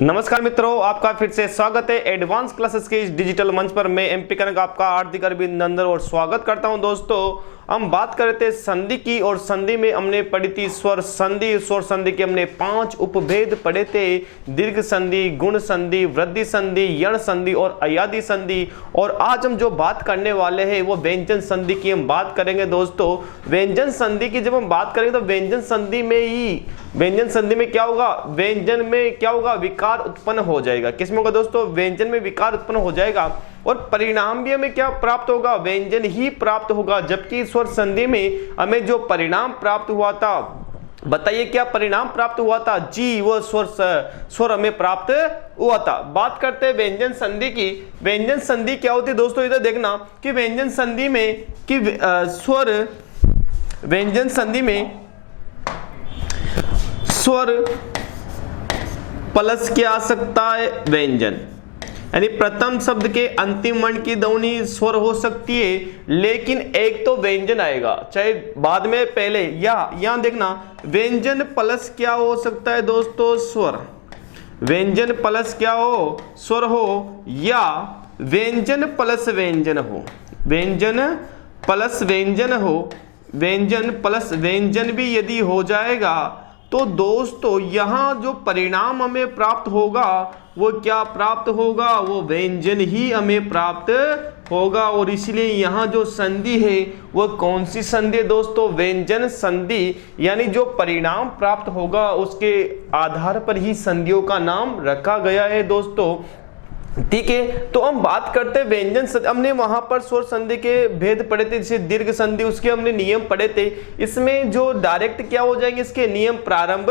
नमस्कार मित्रों, आपका फिर से स्वागत है एडवांस क्लासेस के इस डिजिटल मंच पर। मैं एमपी कनक आपका हार्दिक अभिनंदन और स्वागत करता हूं। दोस्तों, हम बात कर रहे थे संधि की और संधि में हमने पढ़ी थी स्वर संधि। स्वर संधि के हमने 5 उपभेद पढ़े थे: दीर्घ संधि, गुण संधि, वृद्धि संधि, यण संधि और अयादि संधि। और आज हम जो बात करने वाले हैं वो व्यंजन संधि की हम बात करेंगे। दोस्तों, व्यंजन संधि की जब हम बात करेंगे तो व्यंजन संधि में क्या होगा? व्यंजन में क्या होगा? विकार उत्पन्न हो जाएगा। किसमें होगा दोस्तों? व्यंजन में विकार उत्पन्न हो जाएगा और परिणाम भी हमें क्या प्राप्त होगा? व्यंजन ही प्राप्त होगा। जबकि स्वर संधि में हमें जो परिणाम प्राप्त हुआ था, बताइए क्या परिणाम प्राप्त हुआ था? जी, वो स्वर हमें प्राप्त हुआ था। बात करते हैं व्यंजन संधि की। व्यंजन संधि क्या होती है दोस्तों? इधर देखना कि व्यंजन संधि में कि व्यंजन संधि में स्वर प्लस क्या आ सकता है? व्यंजन, यानी प्रथम शब्द के अंतिम वर्ण की ध्वनि स्वर हो सकती है, लेकिन एक तो व्यंजन आएगा, चाहे बाद में पहले। या यहां देखना, व्यंजन प्लस क्या हो सकता है दोस्तों? स्वर। व्यंजन प्लस क्या हो? स्वर हो, या व्यंजन प्लस व्यंजन हो। व्यंजन प्लस व्यंजन हो। व्यंजन प्लस व्यंजन भी यदि हो जाएगा तो दोस्तों यहां जो परिणाम हमें प्राप्त होगा वो क्या प्राप्त होगा? वो व्यंजन ही हमें प्राप्त होगा। और इसलिए यहां जो संधि है वो कौन सी संधि है दोस्तों? व्यंजन संधि। यानी जो परिणाम प्राप्त होगा उसके आधार पर ही संधियों का नाम रखा गया है दोस्तों। ठीक है, तो हम बात करते हैं व्यंजन संधि। हमने वहां पर स्वर संधि के भेद पढ़े थे, जैसे दीर्घ संधि, उसके हमने नियम पढ़े थे। इसमें जो डायरेक्ट क्या हो जाएंगे? इसके नियम प्रारंभ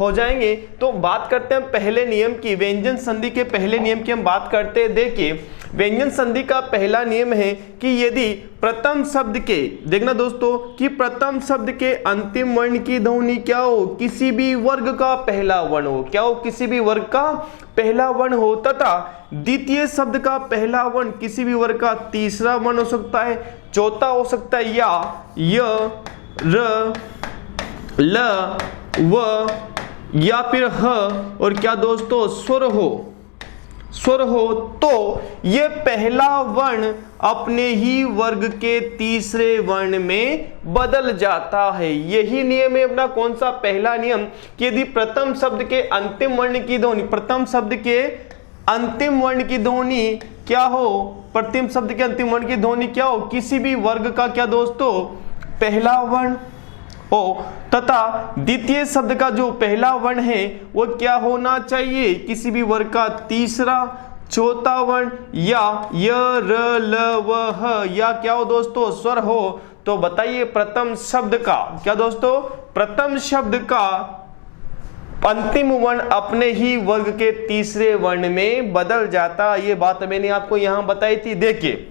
हो जाएंगे। तो बात करते हैं पहले नियम की। व्यंजन संधि के पहले नियम की हम बात करते हैं। देखिए, व्यंजन संधि का पहला नियम है कि यदि प्रथम शब्द के, देखना दोस्तों, कि प्रथम शब्द के अंतिम वर्ण की ध्वनि क्या हो? किसी भी वर्ग का पहला वर्ण हो। क्या हो? किसी भी वर्ग का पहला वर्ण हो, तथा द्वितीय शब्द का पहला वर्ण किसी भी वर्ग का तीसरा वर्ण हो सकता है, चौथा हो सकता है, या य, र, ल, व, या फिर ह, और क्या दोस्तों? स्वर हो। स्वर हो तो ये पहला वर्ण अपने ही वर्ग के तीसरे वर्ण में बदल जाता है। यही नियम है अपना। कौन सा? पहला नियम, कि यदि प्रथम शब्द के अंतिम वर्ण की ध्वनि, प्रथम शब्द के अंतिम वर्ण की ध्वनि क्या हो? प्रथम शब्द के अंतिम वर्ण की ध्वनि क्या हो? किसी भी वर्ग का क्या दोस्तों? पहला वर्ण हो, तथा द्वितीय शब्द का जो पहला वर्ण है वो क्या होना चाहिए? किसी भी वर्ग का तीसरा, चौथा वर्ण, या य, र, ल, व, ह, या क्या हो दोस्तों? स्वर हो। तो बताइए प्रथम शब्द का क्या दोस्तों? प्रथम शब्द का अंतिम वर्ण अपने ही वर्ग के तीसरे वर्ण में बदल जाता। ये बात मैंने आपको यहां बताई थी। देखिए,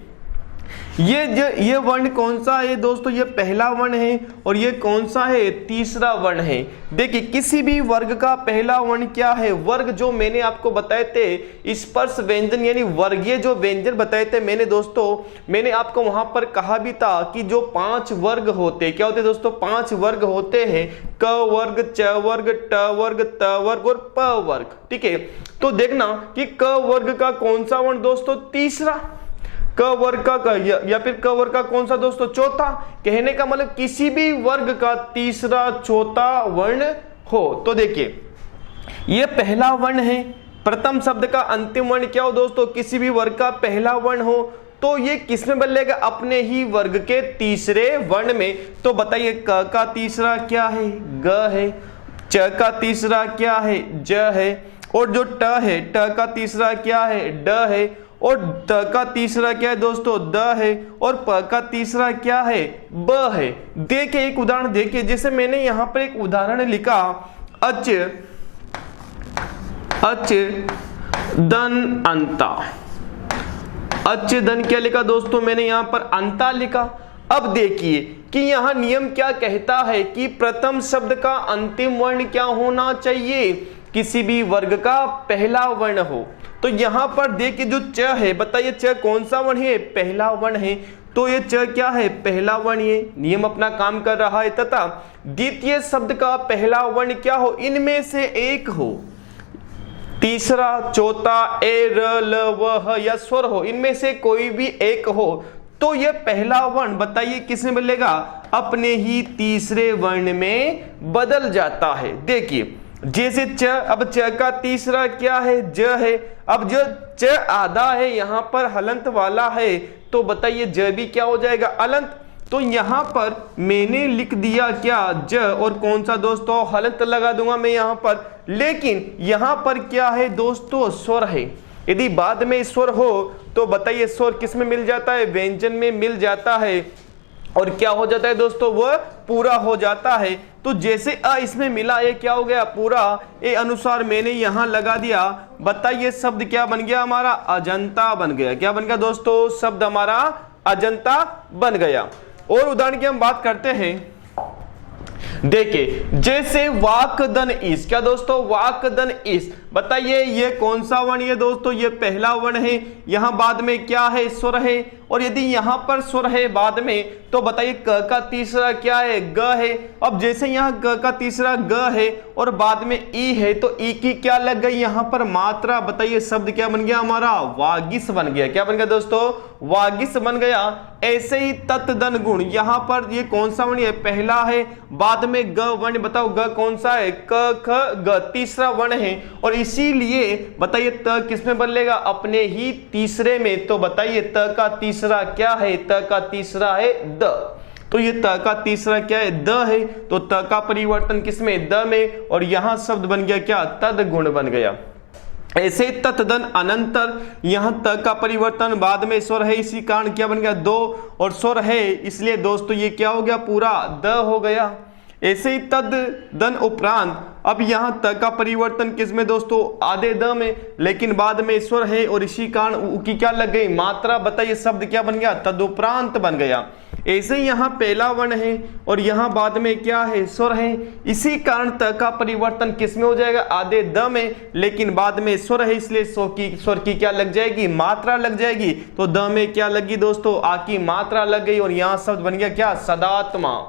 ये वर्ण कौन सा है दोस्तों? ये पहला वर्ण है। और ये कौन सा है? तीसरा वर्ण है। देखिए, किसी भी वर्ग का पहला वर्ण क्या है? वर्ग जो मैंने आपको बताए थे, स्पर्श व्यंजन यानी वर्गीय जो व्यंजन बताए थे मैंने दोस्तों, मैंने आपको वहां पर कहा भी था कि जो 5 वर्ग होते, क्या होते दोस्तों? 5 वर्ग होते हैं: क वर्ग, च वर्ग, ट वर्ग, त वर्ग और प वर्ग। ठीक है, तो देखना कि क वर्ग का कौन सा वर्ण दोस्तों? तीसरा। क वर्ग का या फिर क वर्ग का कौन सा दोस्तों? चौथा। कहने का मतलब किसी भी वर्ग का तीसरा, चौथा वर्ण हो। तो देखिए, ये पहला वर्ण है। प्रथम शब्द का अंतिम वर्ण क्या हो दोस्तों? किसी भी वर्ग का पहला वर्ण हो। तो ये किस में बदलेगा? अपने ही वर्ग के तीसरे वर्ण में। तो बताइए, क का तीसरा क्या है? ग है। च का तीसरा क्या है? ज है। और जो ट है, ट का तीसरा क्या है? ड है। और त का तीसरा क्या है दोस्तों? द है। और प का तीसरा क्या है? ब है। देखिए, एक उदाहरण देखिए, जैसे मैंने यहां पर एक उदाहरण लिखा, अच दन अंता। अच दन क्या लिखा दोस्तों? मैंने यहां पर अंता लिखा। अब देखिए कि यहां नियम क्या कहता है कि प्रथम शब्द का अंतिम वर्ण क्या होना चाहिए? किसी भी वर्ग का पहला वर्ण हो। तो यहां पर देखिए, जो च है, बताइए च कौन सा वर्ण है? पहला वर्ण है। तो ये च क्या है? पहला वर्ण। ये नियम अपना काम कर रहा है। तथा द्वितीय शब्द का पहला वर्ण क्या हो? इनमें से एक हो। तीसरा, चौथा, ए, र, ल, व, ह या स्वर हो, इनमें से कोई भी एक हो तो ये पहला वर्ण बताइए किसमें बदलेगा, अपने ही तीसरे वर्ण में बदल जाता है। देखिए जैसे च, अब च का तीसरा क्या है, ज है। अब जो च आधा है यहां पर हलंत वाला है तो बताइए ज भी क्या हो जाएगा, अलंत। तो यहां पर मैंने लिख दिया क्या, ज, और कौन सा दोस्तों, हलंत लगा दूंगा मैं यहां पर। लेकिन यहां पर क्या है दोस्तों, स्वर है। यदि बाद में स्वर हो तो बताइए स्वर किस में मिल जाता है, व्यंजन में मिल जाता है, और क्या हो जाता है दोस्तों, वह पूरा हो जाता है। तो जैसे अ इसमें मिला, ये क्या हो गया, पूरा। ए अनुसार मैंने यहां लगा दिया। बताइए शब्द क्या बन गया हमारा, अजंता बन गया। क्या बन गया दोस्तों, शब्द हमारा अजंता बन गया। और उदाहरण की हम बात करते हैं। देखिए जैसे वाकदन इस, क्या दोस्तों, वाकदन इस। बताइए ये कौन सा वर्ण है दोस्तों, ये पहला वर्ण है। यहां बाद में क्या है, स्वर है। और यदि यहां पर स्वर है बाद में तो बताइए क का तीसरा क्या है, ग है। अब जैसे यहां क का तीसरा ग है और बाद में ई है तो ई की क्या लग गई यहां पर मात्रा। बताइए शब्द क्या बन गया हमारा, वागिस बन गया। क्या बन गया दोस्तों, वागिस बन गया। ऐसे ही तत् दन गुण, यहां पर ये कौन सा वर्ण है, पहला है, बाद में ग वर्ण। बताओ ग कौन सा है, क ख ग, तीसरा वर्ण है। और इसीलिए बताइए त किस में बदलेगा, अपने ही तीसरे में। तो बताइए त का तीसरा क्या है, त का तीसरा है द। तो ये त का तीसरा क्या है, द है। तो त का परिवर्तन किसमें, द में। और यहां शब्द बन गया क्या, तद गुण बन गया। ऐसे तत्दन अनंतर, यहां त का परिवर्तन बाद में स्वर है, इसी कारण क्या बन गया, दो, और स्वर है इसलिए दोस्तों ये क्या हो गया, पूरा द हो गया। ऐसे ही तद दन उपरांत, अब यहां त का परिवर्तन किसमें दोस्तों, आधे द में, लेकिन बाद में स्वर है और इसी कारण उ की क्या लग गई, मात्रा। बताइए शब्द क्या बन गया, तदुपरांत बन गया। ऐसे ही यहाँ पहला वर्ण है और यहाँ बाद में क्या है, स्वर है, इसी कारण त का परिवर्तन किस में हो जाएगा, आधे द में, लेकिन बाद में स्वर है इसलिए स्वर की क्या लग जाएगी, मात्रा लग जाएगी। तो द में क्या लगी दोस्तों, आ की मात्रा लग गई और यहाँ शब्द बन गया क्या, सदात्मा।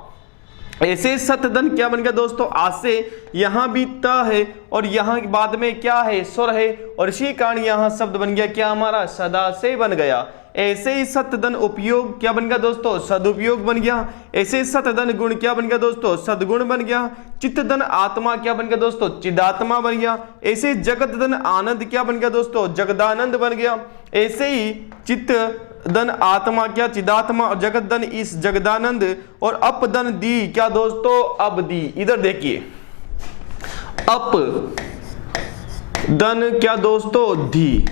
ऐसे सतदन क्या बन गया दोस्तों, आ से यहां भी त है और यहां बाद में क्या है, स्वर है, और इसी कारण यहां शब्द बन गया क्या हमारा, सदा से बन गया। ऐसे ही सतदन उपयोग क्या बन गया दोस्तों, सदुपयोग बन गया। ऐसे सतदन गुण क्या बन गया दोस्तों, सदगुण बन गया। चित्तदन आत्मा क्या बन गया दोस्तों, चिदात्मा बन गया। ऐसे जगतदन आनंद क्या बन गया दोस्तों, जगदानंद बन गया। ऐसे ही चित्त दन आत्मा क्या, चिदात्मा, और जगत दन इस, जगदानंद, और अपदन दी क्या दोस्तों, अब दी। इधर देखिए अप दन क्या दोस्तों, धी,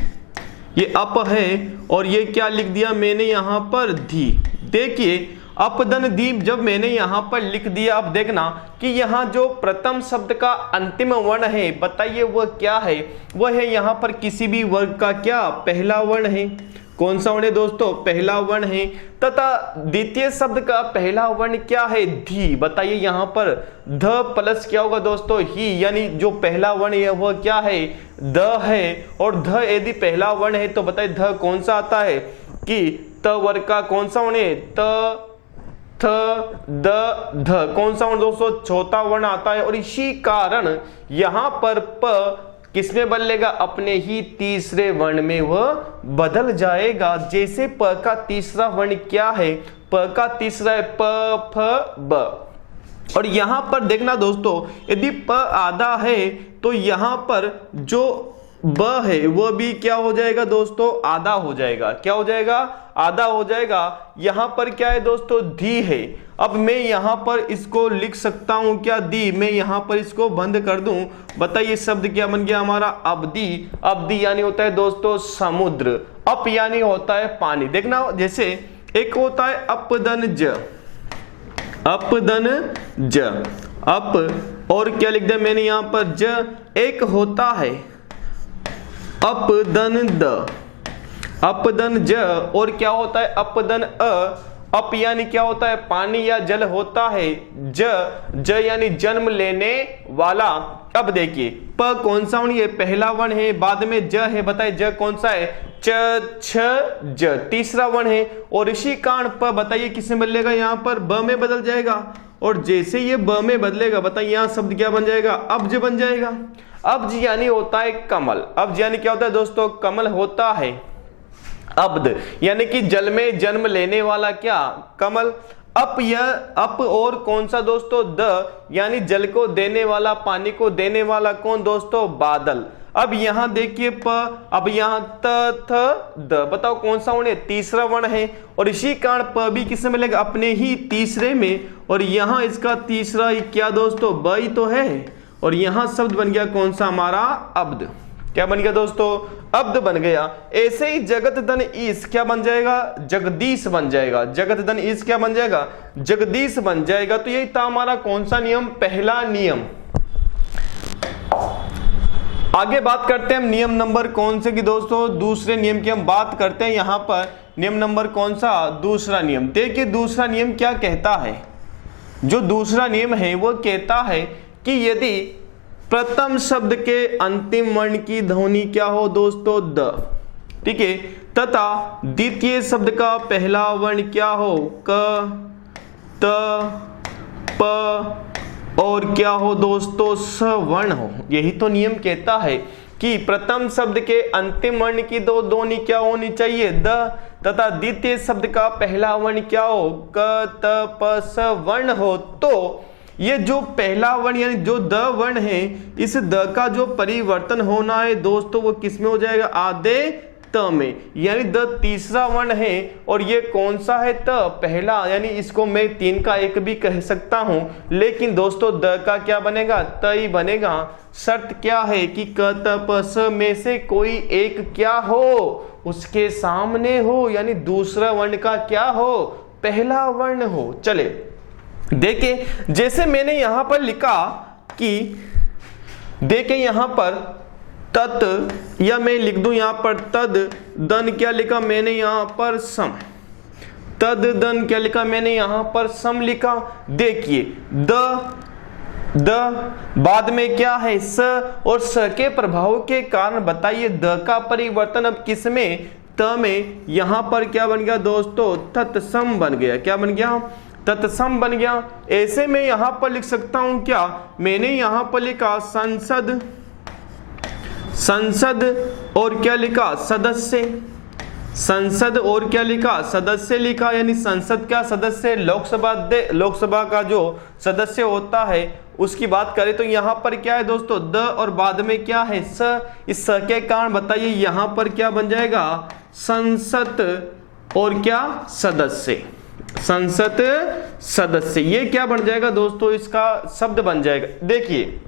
ये अप है और ये क्या लिख दिया मैंने यहां पर, धी। देखिए अपदन दीप जब मैंने यहां पर लिख दिया, अब देखना कि यहां जो प्रथम शब्द का अंतिम वर्ण है बताइए वह क्या है, वह है यहां पर किसी भी वर्ग का क्या, पहला वर्ण है। कौन सा वर्ण है दोस्तों, पहला वर्ण है। तथा द्वितीय शब्द का पहला वर्ण क्या है, धी। बताइए यहां पर ध प्लस क्या होगा दोस्तों, ही, यानी जो पहला वर्ण है वह क्या है, द है। और ध यदि पहला वर्ण है तो बताइए ध कौन सा आता है, कि त वर्ग का कौन सा वर्ण है, त थ द ध, कौन सा वर्ण दोस्तों, चौथा वर्ण आता है। और इसी कारण यहां पर प किसमें बदलेगा, अपने ही तीसरे वर्ण में वह बदल जाएगा। जैसे प का तीसरा वर्ण क्या है, प का तीसरा है प फ ब। और यहां पर देखना दोस्तों, यदि प आधा है तो यहां पर जो ब है वह भी क्या हो जाएगा दोस्तों, आधा हो जाएगा। क्या हो जाएगा, आधा हो जाएगा। यहां पर क्या है दोस्तों, धी है। अब मैं यहां पर इसको लिख सकता हूं क्या, दी। मैं यहां पर इसको बंद कर दूं। बताइए शब्द क्या बन गया हमारा, अब्दी। अब्दी यानी होता है दोस्तों समुद्र, अप यानी होता है पानी। देखना जैसे एक होता है अपदन ज, अपदन ज, अप, और क्या लिख दिया मैंने यहां पर ज। एक होता है अपदन द, अपदन ज, और क्या होता है अपदन अ। अप यानी क्या होता है, पानी या जल होता है। ज, ज यानी जन्म लेने वाला। अब देखिए प कौन सा वर्ण है, पहला वर्ण है, बाद में ज है। बताइए ज कौन सा है, च छ ज, तीसरा वर्ण है। और इसी कारण प बताइए किसमें बदलेगा, यहाँ पर ब में बदल जाएगा। और जैसे ये ब में बदलेगा, बताइए यहाँ शब्द क्या बन जाएगा, अब्ज बन जाएगा। अब्ज यानी होता है कमल। अब्ज यानी क्या होता है दोस्तों, कमल होता है। अब्द यानी कि जल में जन्म लेने वाला क्या, कमल। अप, यह अप और कौन सा दोस्तों, द यानी जल को देने वाला, पानी को देने वाला कौन दोस्तों, बादल। अब यहां देखिए प, अब यहां त, थ, द, बताओ कौन सा वर्ण है, तीसरा वर्ण है। और इसी कारण प भी किसमें मिलेगा, अपने ही तीसरे में। और यहां इसका तीसरा क्या दोस्तों, ब ही तो है। और यहां शब्द बन गया कौन सा हमारा, अब्द। क्या बन गया दोस्तों, अब्द बन गया। ऐसे ही जगत धन ईश क्या बन जाएगा, जगदीश बन जाएगा। जगत धन ईश क्या बन जाएगा, जगदीश बन जाएगा। तो यही था हमारा कौन सा नियम, पहला नियम। आगे बात करते हैं हम नियम नंबर कौन से की दोस्तों, दूसरे नियम की हम बात करते हैं। यहां पर नियम नंबर कौन सा, दूसरा नियम। देखिए दूसरा नियम क्या कहता है। जो दूसरा नियम है वो कहता है कि यदि प्रथम शब्द के अंतिम वर्ण की ध्वनि क्या हो दोस्तों, द, ठीक है, तथा द्वितीय शब्द का पहला वर्ण क्या हो, क, त, प और क्या हो दोस्तों, स वर्ण हो। यही तो नियम कहता है कि प्रथम शब्द के अंतिम वर्ण की दो ध्वनि क्या होनी चाहिए, द, तथा द्वितीय शब्द का पहला वर्ण क्या हो, क, त, प, स वर्ण हो। तो ये जो पहला वर्ण यानी जो द वर्ण है, इस द का जो परिवर्तन होना है दोस्तों वो किस में हो जाएगा, आधे त में। यानी द तीसरा वर्ण है और ये कौन सा है, त पहला। यानी इसको मैं 3 का 1 भी कह सकता हूं, लेकिन दोस्तों द का क्या बनेगा, त ही बनेगा। शर्त क्या है कि क, त, प, स में से कोई एक क्या हो, उसके सामने हो, यानी दूसरा वर्ण का क्या हो, पहला वर्ण हो। चले देखे, जैसे मैंने यहां पर लिखा कि देखे यहां पर तत्, या मैं लिख दूं यहां पर तद दन, क्या लिखा मैंने यहां पर सम, तद दन क्या लिखा मैंने यहां पर सम लिखा। देखिए द बाद में क्या है, स, और स के प्रभाव के कारण बताइए द का परिवर्तन अब किस में, त में। यहां पर क्या बन गया दोस्तों, तत्सम बन गया। क्या बन गया, तत्सम बन गया। ऐसे में यहां पर लिख सकता हूं क्या, मैंने यहां पर लिखा संसद, संसद और क्या लिखा, सदस्य, संसद और क्या लिखा, सदस्य लिखा। यानी संसद का सदस्य लोकसभा का जो सदस्य होता है उसकी बात करें तो यहां पर क्या है दोस्तों, द और बाद में क्या है, स। इस स के कारण बताइए यहां पर क्या बन जाएगा, संसद और क्या, सदस्य, संसद सदस्य। ये क्या बन जाएगा दोस्तों, इसका शब्द बन जाएगा। देखिए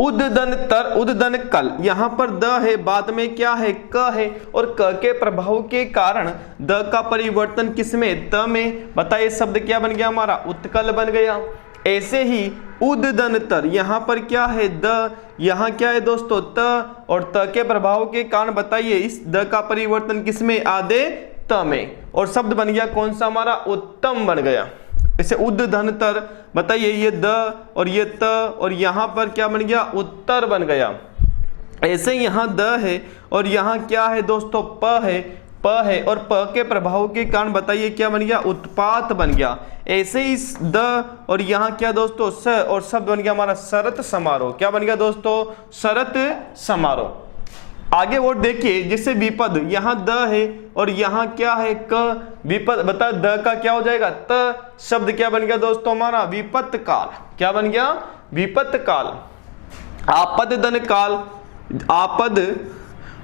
उद्दन तर, उद्दन कल, यहां पर द है, बाद में क्या है, क है, और क के प्रभाव के कारण द का परिवर्तन किसमें, त में। बताइए शब्द क्या बन गया हमारा, उत्कल बन गया। ऐसे ही उद्दन तर, यहां पर क्या है द, यहां क्या है दोस्तों त, और त के प्रभाव के कारण बताइए इस द का परिवर्तन किसमें, आधे त में, और शब्द बन गया कौन सा हमारा, उत्तम बन गया। इसे उद्दन तर, बताइए ये द और ये त, और यहां पर क्या बन गया, उत्तर बन गया। ऐसे यहां द है और यहां क्या है दोस्तों, प है, प है, और प के प्रभाव के कारण बताइए क्या बन गया, उत्पात बन गया। ऐसे ही द और यहां क्या दोस्तों, स, और शब्द बन गया हमारा शरत समारोह। क्या बन गया दोस्तों, शरत समारोह। आगे और देखिए जैसे विपद, यहां द है और यहां क्या है, क, विपद, बता द का क्या हो जाएगा, त, शब्द क्या बन गया दोस्तों हमारा, विपत्त काल। क्या बन गया, विपत्त काल। आपद धन काल, आपद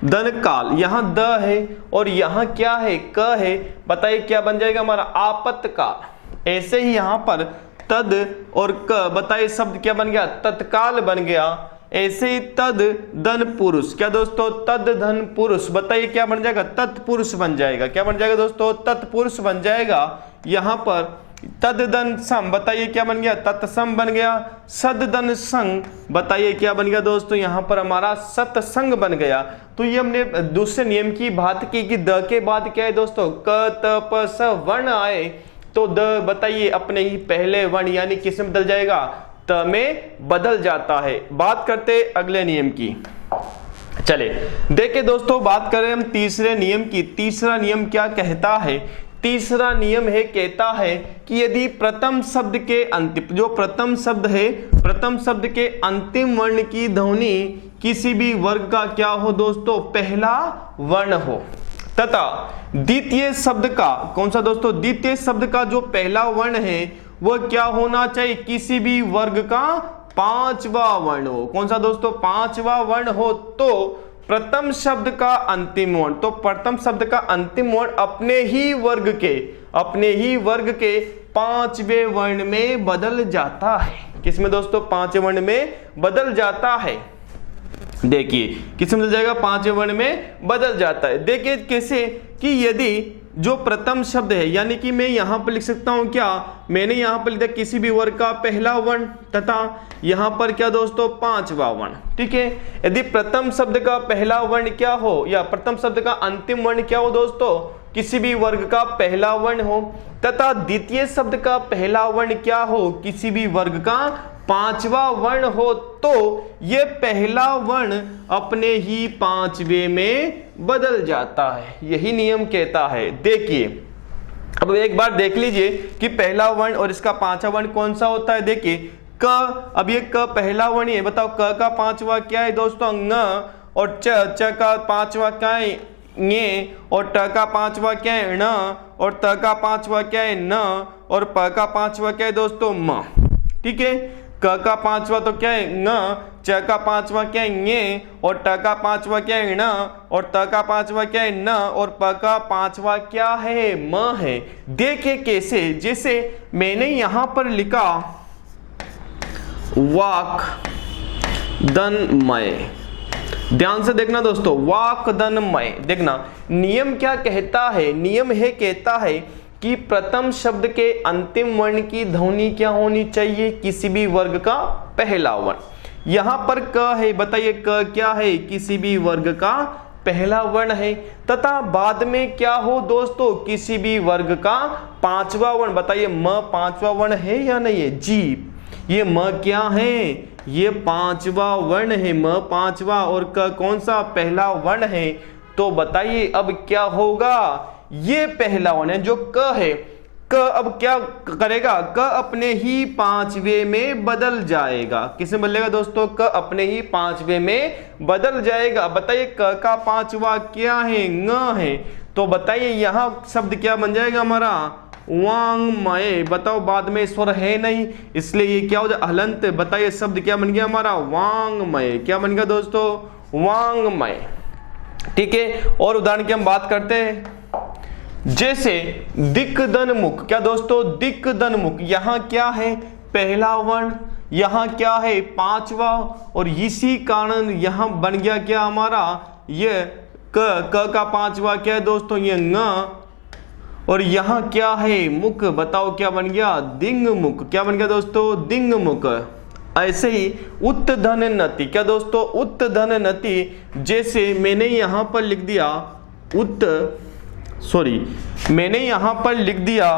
धन काल, यहां द है और यहां क्या है, क है, बताइए क्या बन जाएगा हमारा, आपत्तकाल। ऐसे ही यहां पर तद और क, बताइए शब्द क्या बन गया, तत्काल बन गया। ऐसे ही तद धन पुरुष, क्या दोस्तों, तद धन पुरुष, बताइए क्या बन जाएगा, तत्पुरुष बन जाएगा। क्या बन जाएगा दोस्तों, तत्पुरुष बन जाएगा। यहां पर तद धन सम, बताइए क्या बन गया, तत्सम बन गया। सद धन संग, बताइए क्या बन गया दोस्तों, यहां पर हमारा सत्संग बन गया। तो ये हमने दूसरे नियम की बात की कि द के बाद क्या है दोस्तों, क, त, प, स वर्ण आए तो द बताइए अपने ही पहले वर्ण यानी किस में बदल जाएगा, त में बदल जाता है। बात करते अगले नियम की। चले देखिए दोस्तों, बात करें हम तीसरे नियम की। तीसरा नियम क्या कहता है तीसरा नियम है, कहता है कि यदि प्रथम शब्द के अंतिम, जो प्रथम शब्द है, प्रथम शब्द के अंतिम वर्ण की ध्वनि किसी भी वर्ग का क्या हो दोस्तों, पहला वर्ण हो, तथा द्वितीय शब्द का, कौन सा दोस्तों, द्वितीय शब्द का जो पहला वर्ण है वह क्या होना चाहिए, किसी भी वर्ग का पांचवा वर्ण हो। कौन सा दोस्तों, पांचवा वर्ण हो। तो प्रथम शब्द का अंतिम वर्ण, तो प्रथम शब्द का अंतिम वर्ण अपने ही वर्ग के पांचवें वर्ण में बदल जाता है। किसमें दोस्तों, पांचवें वर्ण में बदल जाता है। देखिए किसमें बदल जाएगा, पांचवें वर्ण में बदल जाता है। देखिए कैसे, कि यदि जो प्रथम शब्द है, यानी कि मैं यहां पर लिख सकता हूं, क्या मैंने यहां पर लिखा किसी भी वर्ग का पहला वर्ण तथा यहां पर क्या दोस्तों, पांचवा वर्ण। ठीक है, यदि प्रथम शब्द का पहला वर्ण क्या हो, या प्रथम शब्द का अंतिम वर्ण क्या हो दोस्तों, किसी भी वर्ग का पहला वर्ण हो, तथा द्वितीय शब्द का पहला वर्ण क्या हो, किसी भी वर्ग का पांचवा वर्ण हो, तो ये पहला वर्ण अपने ही पांचवे में बदल जाता है। यही नियम कहता है। देखिए अब एक बार देख लीजिए कि पहला वर्ण और इसका पांचवा वर्ण कौन सा होता है। देखिए क, अब ये क पहला वर्ण है, बताओ क का पांचवा क्या है दोस्तों, ङ, और च का पांचवा क्या है, ञ, और ट का पांचवा क्या है, ण, और त का पांचवा क्या है, न, और प का पांचवा क्या है दोस्तों, म। ठीक है, क का पांचवा तो क्या है, ङ, च का पांचवा क्या है, ञ, और ट का पांचवा क्या है, ण, और त का पांचवा क्या है, न, और प का पांचवा क्या है, म है। देखे कैसे, जैसे मैंने यहां पर लिखा वाक दनमय, ध्यान से देखना दोस्तों, वाक दनमय। देखना नियम क्या कहता है, नियम है कहता है कि प्रथम शब्द के अंतिम वर्ण की ध्वनि क्या होनी चाहिए, किसी भी वर्ग का पहला वर्ण। यहां पर क है, बताइए क क्या है, किसी भी वर्ग का पहला वर्ण है, तथा बाद में क्या हो दोस्तों, किसी भी वर्ग का पांचवा वर्ण। बताइए म पांचवा वर्ण है या नहीं है, जी ये म क्या है, ये पांचवा वर्ण है, म पांचवा, और क कौन सा, पहला वर्ण है। तो बताइए अब क्या होगा, ये पहला वर्ण है जो क है, क अब क्या करेगा, क अपने ही पांचवे में बदल जाएगा। किसमें बदलेगा दोस्तों, क अपने ही पांचवे में बदल जाएगा। बताइए क का पांचवा क्या है, ङ है, तो बताइए यहां शब्द क्या बन जाएगा हमारा, वांग्मय। बताओ बाद में स्वर है नहीं, इसलिए ये क्या हो जाए, हलंत। बताइए शब्द क्या बन गया हमारा, वांग्मय। क्या बन गया दोस्तों, वांग्मय। ठीक है, और उदाहरण की हम बात करते हैं, जैसे दिक्दनमुख। क्या दोस्तों, दिक्दनमुख, यहां क्या है, पहला वर्ण, यहां क्या है, पांचवा, और इसी कारण यहां बन गया क्या हमारा, ये क का पांचवा क्या है दोस्तों, ये ङ, और यहां क्या है, मुख। बताओ क्या बन गया, दिंगमुख। क्या बन गया दोस्तों, दिंगमुख। ऐसे ही उत्तधननति। क्या दोस्तों, उत्तधननति, जैसे मैंने यहां पर लिख दिया मैंने यहां पर लिख दिया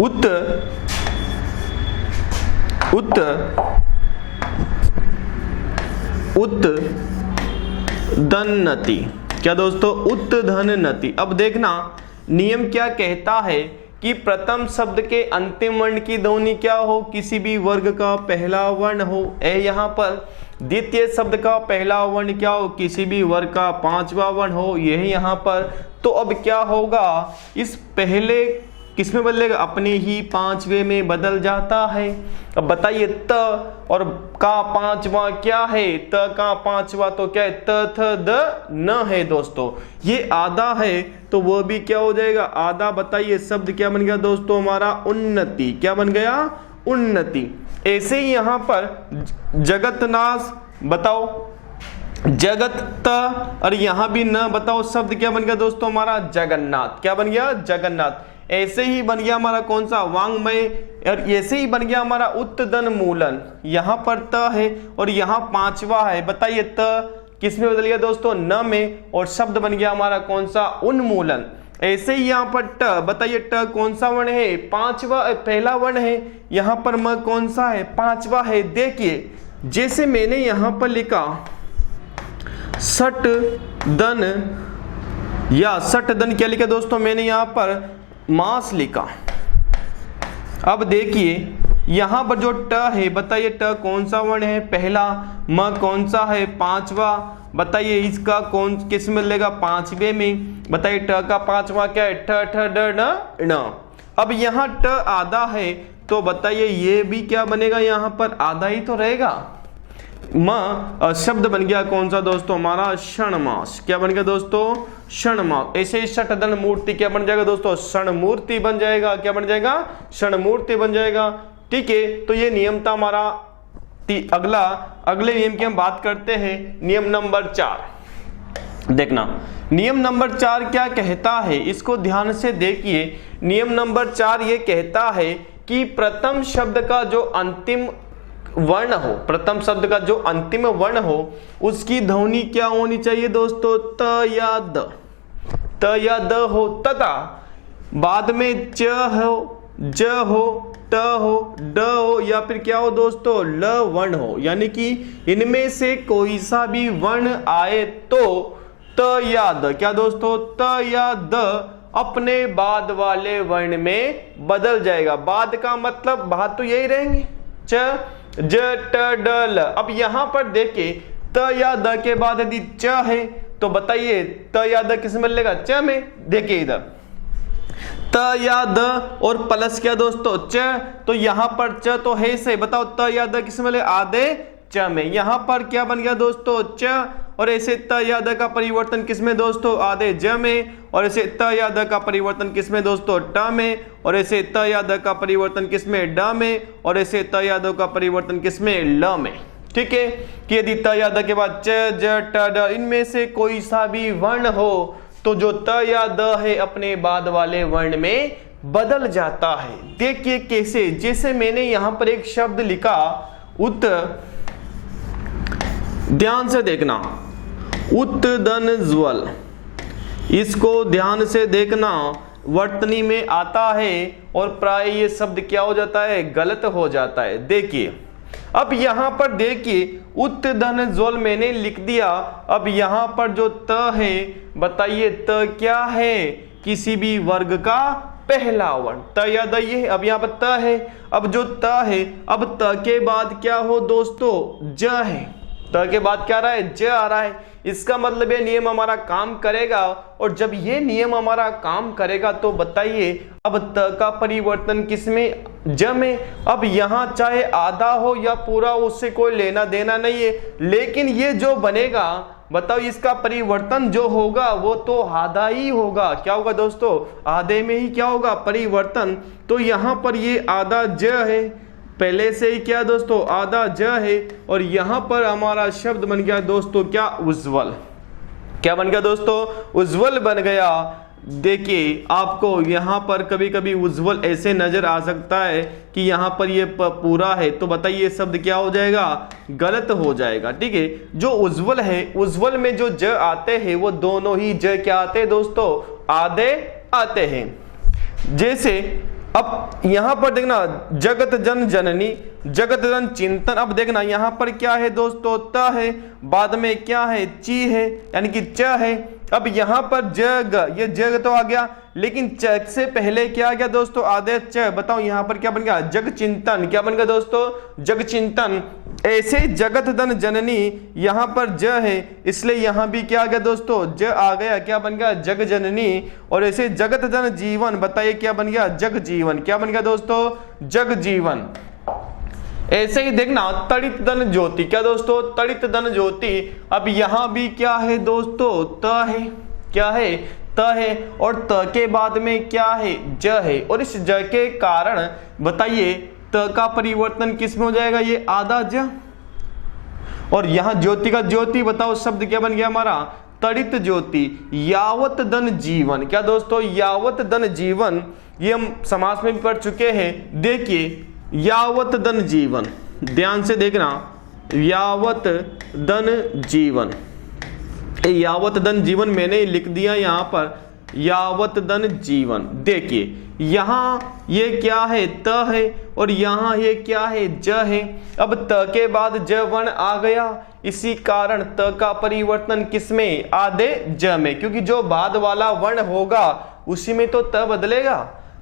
उत्तधननति। क्या दोस्तों, उत्तधननति। अब देखना नियम क्या कहता है कि प्रथम शब्द के अंतिम वर्ण की ध्वनि क्या हो, किसी भी वर्ग का पहला वर्ण हो, ए यहां पर। द्वितीय शब्द का पहला वर्ण क्या हो, किसी भी वर्ग का पांचवा वर्ण हो, यही यहां पर। तो अब क्या होगा, इस पहले किसमें बदलेगा, अपने ही पांचवे में बदल जाता है। अब बताइए त और का पांचवा क्या है, त का पांचवा तो क्या है, त थ द न है दोस्तों, ये आधा है तो वो भी क्या हो जाएगा, आधा। बताइए शब्द क्या बन गया दोस्तों हमारा, उन्नति। क्या बन गया, उन्नति। ऐसे ही यहां पर जगतनाश, बताओ जगत त, और यहां भी न, बताओ शब्द क्या बन गया दोस्तों हमारा, जगन्नाथ। क्या बन गया, जगन्नाथ। ऐसे ही बन गया हमारा कौन सा, वांग्मय। और ऐसे ही बन गया हमारा उत्तधनमूलन, यहां पर त है और यहां पांचवा है। बताइए त किसमें बदल गया दोस्तों, न में, और शब्द बन गया हमारा कौन सा, उन्मूलन। ऐसे ही यहां पर ट, बताइए ट कौन सा वर्ण है, पांचवा, पहला वर्ण है। यहां पर म कौन सा है, पांचवा है। देखिए जैसे मैंने यहां पर लिखा सट दन या सठ धन क्या लिखा दोस्तों, मैंने यहाँ पर मास लिखा। अब देखिए यहाँ पर जो ट है, बताइए ट कौन सा वर्ण है, पहला। म कौन सा है, पांचवा। बताइए इसका कौन किस में लेगा, पांचवे में। बताइए ट का पांचवा क्या है, ठ ठ ड ण ण। अब यहाँ ट आधा है तो बताइए ये भी क्या बनेगा, यहाँ पर आधा ही तो रहेगा। म शब्द बन गया कौन सा दोस्तों, हमारा षणमास। क्या बन गया दोस्तों, षणमास। ऐसे ही षटधन मूर्ति क्या बन जाएगा दोस्तों, क्षण मूर्ति बन जाएगा। क्या बन जाएगा, क्षण मूर्ति बन जाएगा। ठीक है, तो ये नियम था हमारा। अगले नियम की हम बात करते हैं, नियम नंबर 4। देखना नियम नंबर 4 क्या कहता है, इसको ध्यान से देखिए। नियम नंबर 4 ये कहता है कि प्रथम शब्द का जो अंतिम वर्ण हो, प्रथम शब्द का जो अंतिम वर्ण हो, उसकी ध्वनि क्या होनी चाहिए दोस्तों, त या द। त या द हो, तथा बाद में च हो, ज हो, ट हो, ड हो, या फिर क्या हो दोस्तों, ल वर्ण हो। यानी कि इनमें से कोई सा भी वर्ण आए तो त या द, क्या दोस्तों, त या द अपने बाद वाले वर्ण में बदल जाएगा। बाद का मतलब बाद तो यही रहेंगे, च ज ट ड ल। अब यहां पर देखिए त या द के बाद यदि च है तो बताइए त या द किस में लेगा, च में। देखिए इधर त या द और प्लस क्या दोस्तों, च। तो यहां पर च तो है से, बताओ त या द किस में ले, आधे च में। यहां पर क्या बन गया दोस्तों, च। और ऐसे त या द का परिवर्तन किसमें दोस्तों, आधे ज में। और ऐसे त या द का परिवर्तन किसमें दोस्तों, ट में। और ऐसे त या द का परिवर्तन किसमें, ड में। और ऐसे त या द का परिवर्तन किसमें, ल में। ठीक है, कि यदि त या द के बाद च ज ट ड इनमें से कोई सा भी वर्ण हो तो जो त या द है अपने बाद वाले वर्ण में बदल जाता है। देखिए कैसे, जैसे मैंने यहां पर एक शब्द लिखा उत, ध्यान से देखना, उत्तदन ज्वल। इसको ध्यान से देखना, वर्तनी में आता है और प्राय ये शब्द क्या हो जाता है, गलत हो जाता है। देखिए अब यहां पर देखिए उत्तधन ज्वल मैंने लिख दिया। अब यहां पर जो त है, बताइए त क्या है, किसी भी वर्ग का पहला वर्ण। त या द ये, अब यहां पर त है। अब जो त है, अब त के बाद क्या हो दोस्तों, ज है। त के बाद क्या आ रहा है, ज आ रहा है। इसका मतलब ये नियम हमारा काम करेगा। और जब ये नियम हमारा काम करेगा तो बताइए अब त का परिवर्तन किसमें, ज में। अब यहां चाहे आधा हो या पूरा, उससे कोई लेना देना नहीं है, लेकिन ये जो बनेगा, बताओ इसका परिवर्तन जो होगा वो तो आधा ही होगा। क्या होगा दोस्तों, आधे में ही क्या होगा, परिवर्तन। तो यहां पर ये आधा ज है, पहले से ही क्या दोस्तों, आधा ज है। और यहां पर हमारा शब्द बन गया दोस्तों क्या, उज्ज्वल। क्या बन गया दोस्तों, उज्ज्वल बन गया। देखिए आपको यहां पर कभी कभी उज्ज्वल ऐसे नजर आ सकता है कि यहां पर ये पूरा है, तो बताइए शब्द क्या हो जाएगा, गलत हो जाएगा। ठीक है, जो उज्ज्वल है, उज्ज्वल में जो ज आते हैं वो दोनों ही ज क्या आते हैं दोस्तों, आधे आते हैं। जैसे अब यहां पर देखना, जगत जन जननी, जगत जन चिंतन। अब देखना यहां पर क्या है दोस्तों, त है, बाद में क्या है, ची है, यानी कि च है। अब यहां पर जग, ये जग तो आ गया, लेकिन च से पहले क्या आ गया दोस्तों, आधे च। बताओ यहां पर क्या बन गया, जग चिंतन। क्या बन गया दोस्तों, जग चिंतन। ऐसे जगत धन जननी, यहां पर ज है, इसलिए यहां भी क्या आ गया दोस्तों, ज आ गया। क्या बन गया, जग जननी। और ऐसे जगत धन जीवन, बताइए क्या बन गया, जग जीवन। क्या बन गया दोस्तों, जग जीवन। ऐसे ही देखना तड़ित धन ज्योति। क्या दोस्तों, तड़ित धन ज्योति। अब यहां भी क्या है दोस्तों, त है। क्या है, त है। और त के बाद में क्या है, ज है। और इस ज के कारण बताइए त का परिवर्तन किस में हो जाएगा, ये आधा ज। और यहां ज्योति का ज्योति, बताओ शब्द क्या बन गया हमारा, तड़ित ज्योति। यावत धन जीवन। क्या दोस्तों, यावत धन जीवन, ये हम समास में भी पढ़ चुके हैं। देखिए यावत धन जीवन, ध्यान से देखना, यावत धन जीवन। यावत धन जीवन मैंने लिख दिया यहाँ पर, यावत दन जीवन। देखिए यहाँ ये क्या है, त है, और यहाँ ये क्या है, ज है। अब त के बाद ज वर्ण आ गया, इसी कारण त का परिवर्तन किसमें, आधे ज में, क्योंकि जो बाद वाला वर्ण होगा उसी में तो त बदलेगा।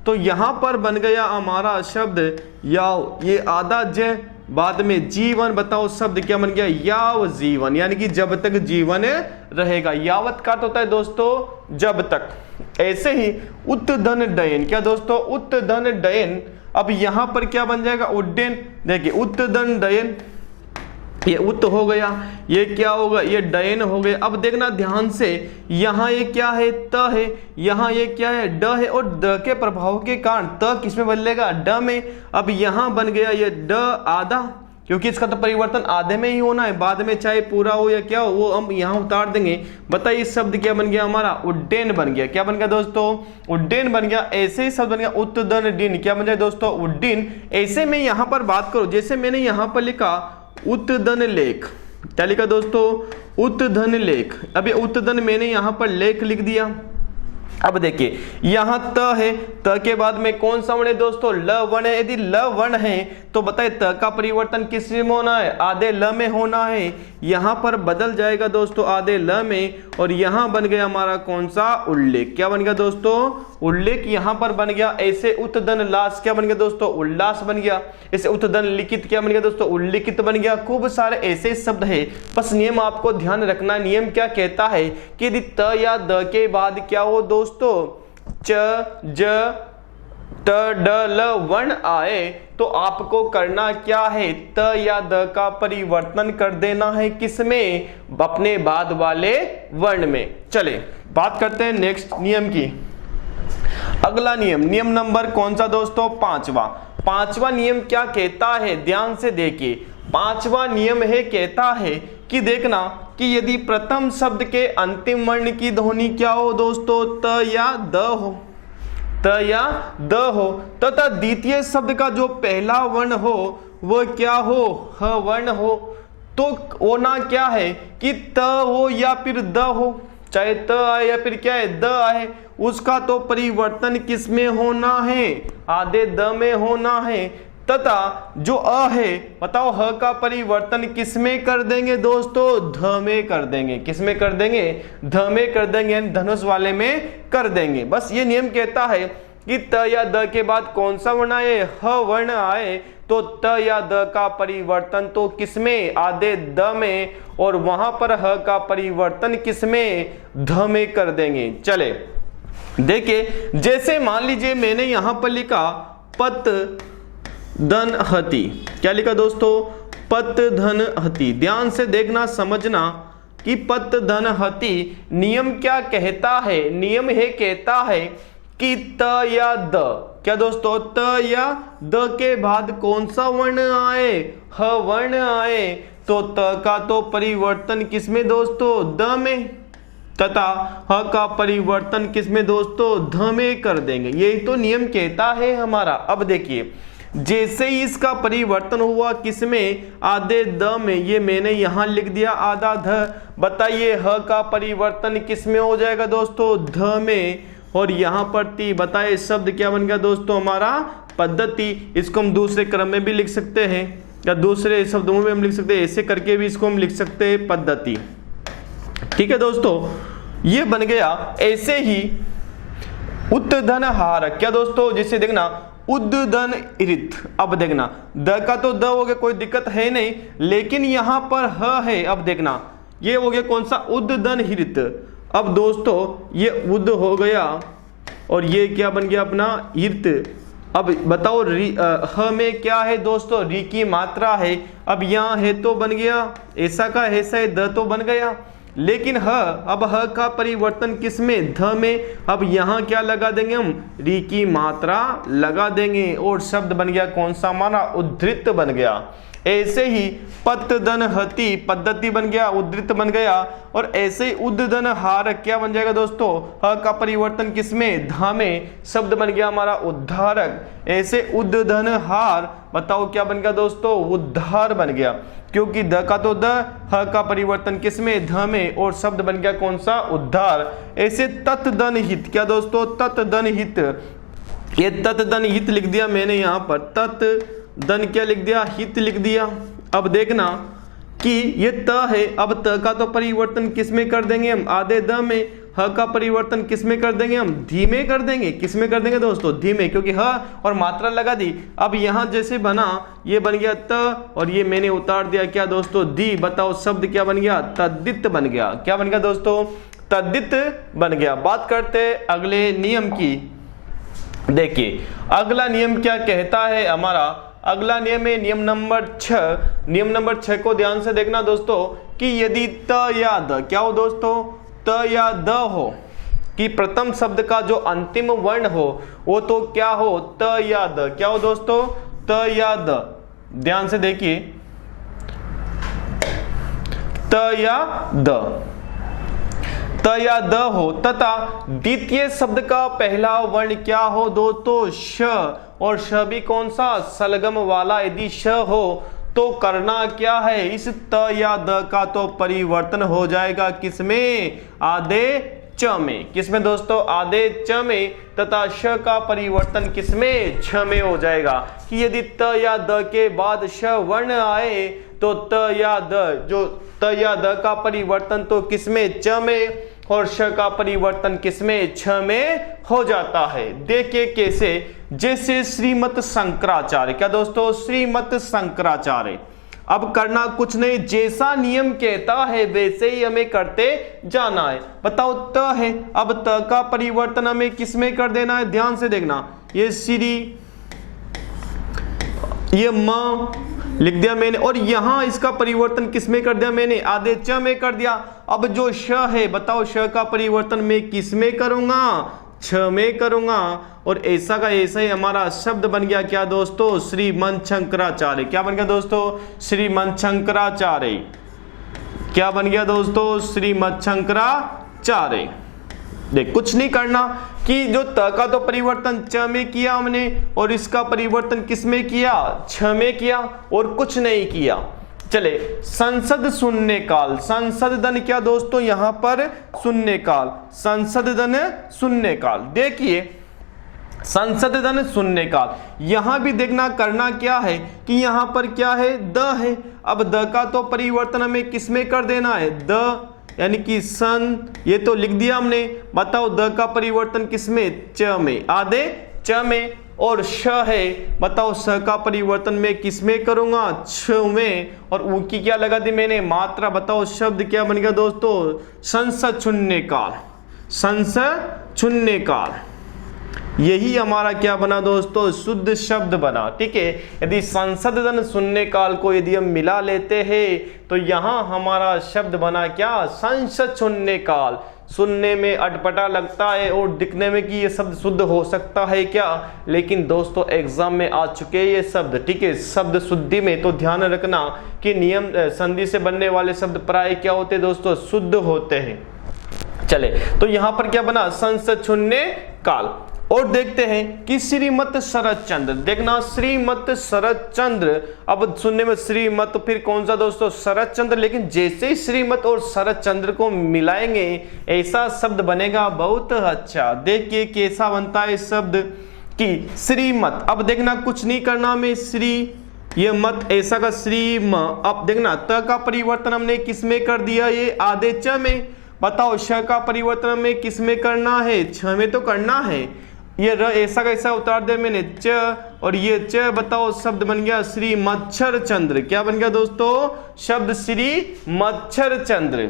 तो यहां पर बन गया हमारा शब्द याव, ये आधा ज बाद में जीवन। बताओ शब्द क्या बन गया, याव जीवन, यानी कि जब तक जीवन रहेगा। यावत का तो होता है दोस्तों जब तक। ऐसे ही उत्तधन डयन, क्या दोस्तों, उत्तधन डयन। अब यहां पर क्या बन जाएगा, उड्डयन। देखिए उत्तधन डयन, ये उत हो गया, ये क्या होगा, ये डयन हो गया। अब देखना ध्यान से, यहाँ ये क्या है, त है, यहाँ ये क्या है, ड है, और ड के प्रभाव के कारण त किसमें बदलेगा, ड में। अब यहाँ बन गया ये ड आधा, क्योंकि इसका तो परिवर्तन आधे में ही होना है, बाद में चाहे पूरा हो या क्या हो वो हम यहाँ उतार देंगे। बताइए इस शब्द क्या बन गया हमारा, उड्डयन बन गया। क्या बन गया दोस्तों, उड्डयन बन गया। ऐसे ही शब्द बन गया उत्तधन डिन, क्या बन जाए दोस्तों, उड्डीन। ऐसे में यहाँ पर बात करो, जैसे मैंने यहाँ पर लिखा उत्तधन लेख, क्या लिखा दोस्तों, उत्तधन लेख। अब ये उत्तधन मैंने यहाँ पर लेख लिख दिया। अब देखिए यहाँ त है, त के बाद में कौन सा वर्ण है दोस्तों, ल वर्ण है। यदि ल वर्ण है तो बताए त का परिवर्तन किस में होना है, आधे ल में होना है। यहाँ पर बदल जाएगा दोस्तों आधे ल में, और यहाँ बन गया हमारा कौन सा, उल्लेख। क्या बन गया दोस्तों, उल्लेख यहाँ पर बन गया। ऐसे उत्तधन लास क्या बन गया दोस्तों, उल्लास बन गया। ऐसे उत्तधन लिखित क्या बन गया दोस्तों, उल्लिखित बन गया। खूब सारे ऐसे शब्द है, बस नियम आपको ध्यान रखना। नियम क्या कहता है कि यदि त या द के बाद क्या हो दोस्तों, च ज त ड ल वर्ण आए तो आपको करना क्या है, त या द का परिवर्तन कर देना है किसमें, अपने बाद वाले वर्ण में। चले बात करते हैं नेक्स्ट नियम की। अगला नियम, नियम नंबर कौन सा दोस्तों, पांचवा। पांचवा नियम क्या कहता है, ध्यान से देखिए। पांचवा नियम है, कहता है कि देखना कि यदि प्रथम शब्द के अंतिम वर्ण की ध्वनि क्या हो दोस्तों, त या द हो, त या द हो, तथा द्वितीय शब्द का जो पहला वर्ण हो वो क्या हो, ह वर्ण हो, तो होना क्या है कि त हो या फिर द हो, चाहे त आए या फिर क्या है, द आए, उसका तो परिवर्तन किस में होना है, आधे द में होना है। तथा जो अ है, बताओ ह का परिवर्तन किस में कर देंगे दोस्तों, ध में कर देंगे। किस में कर देंगे, ध में कर देंगे, यानी धनुष वाले में कर देंगे। बस ये नियम कहता है कि त या द के बाद कौन सा वर्ण आए, ह वर्ण आए, तो त या द का परिवर्तन तो किस में, आधे द में, और वहां पर ह का परिवर्तन किस में, ध में कर देंगे। चले देखिए, जैसे मान लीजिए मैंने यहां पर लिखा पत धन हति, क्या लिखा दोस्तों, पत धन हति। ध्यान से देखना समझना कि पत धन हति नियम क्या कहता है, नियम है कहता है कि त या द, क्या दोस्तों, त या द के बाद कौन सा वर्ण आए, ह वर्ण आए, तो त का तो परिवर्तन किसमें दोस्तों, द में, तथा ह का परिवर्तन किसमें दोस्तों, ध में कर देंगे। यही तो नियम कहता है हमारा। अब देखिए, जैसे ही इसका परिवर्तन हुआ किसमें, आधे द में, ये मैंने यहां लिख दिया आधा ध। बताइए ह का परिवर्तन किसमें हो जाएगा दोस्तों, ध में, और यहां पर ती। बताइए शब्द क्या बन गया दोस्तों हमारा, पद्धति। इसको हम दूसरे क्रम में भी लिख सकते हैं या दूसरे शब्दों में हम लिख सकते हैं, ऐसे करके भी इसको हम लिख सकते हैं, पद्धति। ठीक है दोस्तों, ये बन गया। ऐसे ही उत्तधन हारक, क्या दोस्तों, जिसे देखना उद्दन इरित। अब देखना द का तो द हो गया, कोई दिक्कत है नहीं, लेकिन यहां पर ह है। अब देखना ये हो गया कौन सा, उद्दन हिरित। अब दोस्तों ये उद हो गया और ये क्या बन गया अपना, इर्त। अब बताओ ह में क्या है दोस्तों, री की मात्रा है। अब यहाँ है तो बन गया, ऐसा का ऐसा है, द तो बन गया, लेकिन ह, अब ह का परिवर्तन किस में, ध में। अब यहाँ क्या लगा देंगे हम, री की मात्रा लगा देंगे, और शब्द बन गया कौन सा हमारा, उद्धृत बन गया। ऐसे ही पत दन हति पद्धति बन गया, उद्धृत बन गया। और ऐसे ही उद्दन हार क्या बन जाएगा दोस्तों, ह का परिवर्तन किसमें, ध में, शब्द बन गया हमारा उद्धारक। ऐसे उद्दन हार बताओ क्या बन गया दोस्तों, उद्धार बन गया, क्योंकि द का तो द, ह का परिवर्तन किसमें, ध में, और शब्द बन गया कौन सा, उद्धार। ऐसे तत्दन हित क्या दोस्तों, तत्दन हित, ये तत्दन हित लिख दिया मैंने यहाँ पर, तत्दन क्या लिख दिया, हित लिख दिया। अब देखना कि ये त है, अब त का तो परिवर्तन किसमें कर देंगे हम, आधे द में, ह का परिवर्तन किसमें कर देंगे हम, धीमे कर देंगे, किसमें कर देंगे दोस्तों, धीमे, क्योंकि ह और मात्रा लगा दी। अब यहाँ जैसे बना, ये बन गया त और ये मैंने उतार दिया क्या दोस्तों, दी। बताओ शब्द क्या बन गया, तद्दित बन गया। क्या बन गया दोस्तों, तद्दित बन गया। बात करते अगले नियम की। देखिए अगला नियम क्या कहता है हमारा, अगला नियम है नियम नंबर 6। नियम नंबर 6 को ध्यान से देखना दोस्तों कि यदि त या द क्या हो दोस्तों, त या द हो, कि प्रथम शब्द का जो अंतिम वर्ण हो वो तो क्या हो, त या द, क्या हो दोस्तों, त या द। ध्यान से देखिए, त या द, त या द हो तथा द्वितीय शब्द का पहला वर्ण क्या हो दोस्तों, श, और श भी कौन सा, सलगम वाला। यदि श हो तो करना क्या है, इस त या द का तो परिवर्तन हो जाएगा किसमें, आधे च में। किसमें दोस्तों, आधे च में, तथा श का परिवर्तन किसमें, छ में हो जाएगा। कि यदि त या द के बाद श वर्ण आए तो त या द, जो त या द का परिवर्तन तो किसमें, च में, और श का परिवर्तन किसमें, छ में हो जाता है। देखिए कैसे, जैसे श्रीमत शंकराचार्य, क्या दोस्तों, श्रीमत शंकराचार्य। अब करना कुछ नहीं, जैसा नियम कहता है वैसे ही हमें करते जाना है। बताओ त है, अब त का परिवर्तन हमें किसमें कर देना है, ध्यान से देखना, ये श्री, ये म लिख दिया मैंने, और यहां इसका परिवर्तन किसमें कर दिया मैंने, आधे च में कर दिया। अब जो श है बताओ, श का परिवर्तन मैं किसमें करूंगा, छ में करूंगा। और ऐसा का ऐसा ही हमारा शब्द बन गया क्या दोस्तों, श्रीमंत शंकराचार्य। क्या बन गया दोस्तों, श्रीमंत शंकराचार्य। क्या बन गया दोस्तों, श्रीमंत शंकराचार्य। देख कुछ नहीं करना कि जो त का तो परिवर्तन च में किया हमने, और इसका परिवर्तन किस में किया, छ में किया, और कुछ नहीं किया। चले संसद शून्य काल, संसद दन क्या दोस्तों, यहां पर शून्य काल, संसद दन शून्य काल। देखिए संसद दन शून्य काल, यहां भी देखना करना क्या है कि यहां पर क्या है, द है। अब द का तो परिवर्तन हमें किसमें कर देना है, द, यानी कि सन, ये तो लिख दिया हमने। बताओ द का परिवर्तन किसमें, च में, आधे च में, और श है, बताओ स का परिवर्तन मैं किसमें करूंगा, छ में, और ऊ की क्या लगा दी मैंने, मात्रा। बताओ शब्द क्या बन गया दोस्तों, संसद शून्य काल, संसद शून्य काल। यही हमारा क्या बना दोस्तों, शुद्ध शब्द बना। ठीक है, यदि संसद दन शून्य काल को यदि हम मिला लेते हैं तो यहां हमारा शब्द बना क्या, संसद शून्य काल। सुनने में अटपटा लगता है और दिखने में कि ये शब्द शुद्ध हो सकता है क्या, लेकिन दोस्तों एग्जाम में आ चुके हैं ये शब्द। ठीक है, शब्द शुद्धि में तो ध्यान रखना कि नियम संधि से बनने वाले शब्द प्राय क्या होते हैं दोस्तों, शुद्ध होते हैं। चले तो यहां पर क्या बना, संसद शून्य काल। और देखते हैं कि श्रीमत शरद चंद्र, देखना श्रीमत शरद चंद्र, अब सुनने में श्रीमत फिर कौन सा दोस्तों, शरद चंद्र, लेकिन जैसे ही श्रीमत और शरद चंद्र को मिलाएंगे ऐसा शब्द बनेगा बहुत अच्छा। देखिए कैसा बनता है शब्द कि श्रीमत। अब देखना कुछ नहीं करना, में श्री, ये मत ऐसा का श्रीम। अब देखना त का परिवर्तन हमने किस में कर दिया, ये आधे च में। बताओ श का परिवर्तन हमें किस में करना है, छ में तो करना है। ये र ऐसा कैसा उतार दे मैंने, च, और ये च। बताओ शब्द बन गया श्री मच्छर चंद्र। क्या बन गया दोस्तों, शब्द श्री मच्छर चंद्र।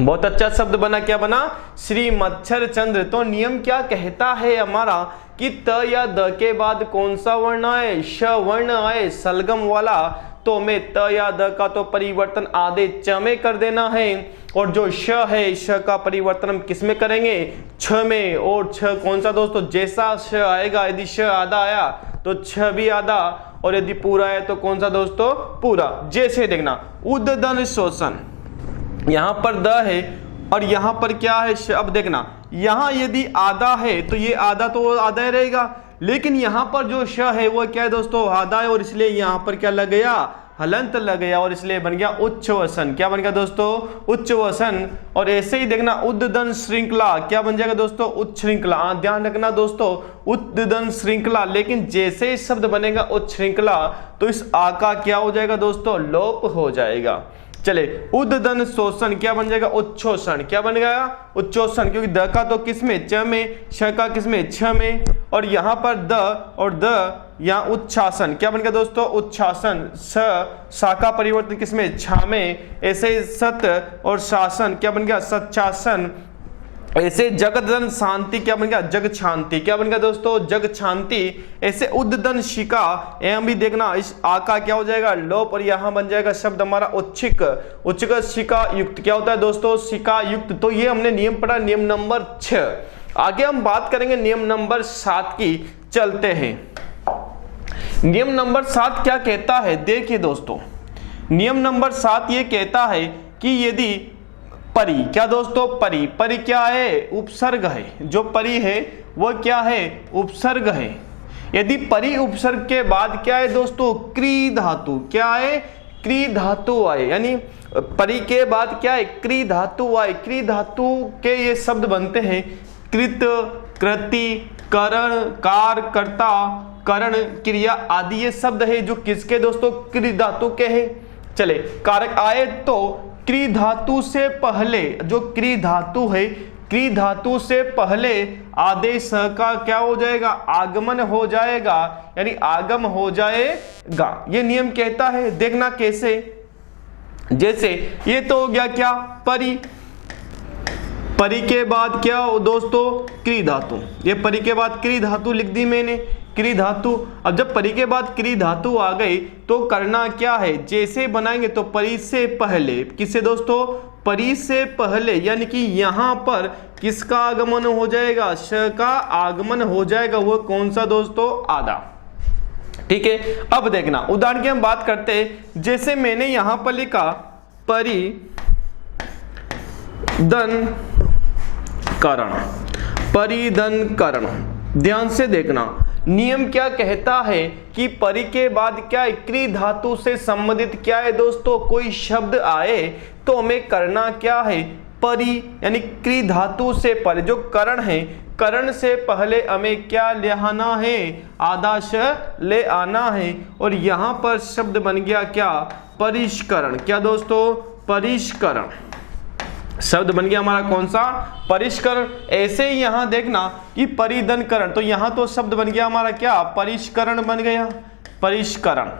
बहुत अच्छा शब्द बना, क्या बना, श्री मच्छर चंद्र। तो नियम क्या कहता है हमारा कि त या द के बाद कौन सा वर्ण आए, श वर्ण आए, सलगम वाला, तो हमें त या द का तो परिवर्तन आधे च में कर देना है, और जो श है श का परिवर्तन हम किस में करेंगे, छ में। और छ कौन सा दोस्तों, जैसा श आएगा, यदि श आधा आया तो छ भी आधा, और यदि पूरा है तो कौन सा दोस्तों, पूरा। जैसे देखना उद्दन शोषण, यहां पर द है और यहां पर क्या है, श। अब देखना यहां यदि आधा है तो ये आधा तो आधा ही रहेगा, लेकिन यहां पर जो श है वो क्या है दोस्तों, आधा है, और इसलिए यहां पर क्या लग गया, हलंत लग गया, और इसलिए बन गया उच्चवसन। क्या बन गया दोस्तों, उच्चवसन। और ऐसे ही देखना उद्दन श्रृंखला, क्या बन जाएगा दोस्तों, उच्छृंखला। ध्यान रखना दोस्तों, उद्दन श्रृंखला, लेकिन जैसे ही शब्द बनेगा उच्छृंखला तो इस आ का क्या हो जाएगा दोस्तों, लोप हो जाएगा। चले उद्दन शोषण, क्या बन जाएगा, उच्छोषण। क्या बन गया, उच्छोषण, क्योंकि द का तो किस में, च में, श का किस में, छ में, और यहां पर द और द, यहाँ उच्छासन। क्या बन गया दोस्तों, उच्छासन। सा का परिवर्तन किस में, छा में। ऐसे सत और शासन, क्या बन गया, सच्चासन। ऐसे जगदन शांति, क्या बन गया, जग शांति। क्या बन गया दोस्तों, जग शांति। ऐसे उद्दन शिका, एवं भी देखना इस आ का क्या हो जाएगा, लोप, और यहां बन जाएगा शब्द हमारा उच्छिक। उच्छिक शिका युक्त, क्या होता है दोस्तों, शिका युक्त। तो ये हमने नियम पढ़ा, नियम नंबर 6। आगे हम बात करेंगे नियम नंबर 7 की। चलते हैं, नियम नंबर 7 क्या कहता है, देखिए दोस्तों, नियम नंबर 7 ये कहता है कि यदि परी, क्या दोस्तों, परी, परी क्या है, उपसर्ग है। जो परी है वो क्या है, उपसर्ग है। यदि परी उपसर्ग के बाद क्या है दोस्तों, क्री धातु, क्या है, क्री धातु आए, यानी परी के बाद क्या है, क्री धातु आए। क्री धातु के ये शब्द बनते हैं कृत, कृति, करण, कार, कर्ता, करण, क्रिया आदि। ये शब्द है जो किसके दोस्तों, क्री धातु के हैं। चले कारक आए तो क्री धातु से पहले, जो क्री धातु है, क्री धातु से पहले आदेश का क्या हो जाएगा, आगमन हो जाएगा, यानी आगम हो जाएगा। ये नियम कहता है। देखना कैसे, जैसे ये तो हो गया क्या, परी, परी के बाद क्या हो दोस्तों, क्री धातु। ये परी के बाद क्री धातु लिख दी मैंने, क्री धातु। अब जब परी के बाद क्री धातु आ गई तो करना क्या है, जैसे बनाएंगे तो परी से पहले, किससे दोस्तों, परी से पहले, यानी कि यहां पर किसका आगमन हो जाएगा, श का आगमन हो जाएगा। वो कौन सा दोस्तों, आधा। ठीक है, अब देखना उदाहरण की हम बात करते हैं। जैसे मैंने यहां पर लिखा परी दन करण, परिधन करण। ध्यान से देखना, नियम क्या कहता है कि परी के बाद क्या है, क्री धातु से संबंधित क्या है दोस्तों, कोई शब्द आए तो हमें करना क्या है, परी यानी क्री धातु से पहले जो करण है, करण से पहले हमें क्या ले आना है, आधा श ले आना है। और यहां पर शब्द बन गया क्या, परिष्करण। क्या दोस्तों, परिष्करण शब्द बन गया हमारा कौन सा, परिष्करण। ऐसे ही यहां देखना कि परिधनकरण, तो यहां तो शब्द बन गया हमारा क्या, परिष्करण बन गया, परिष्करण।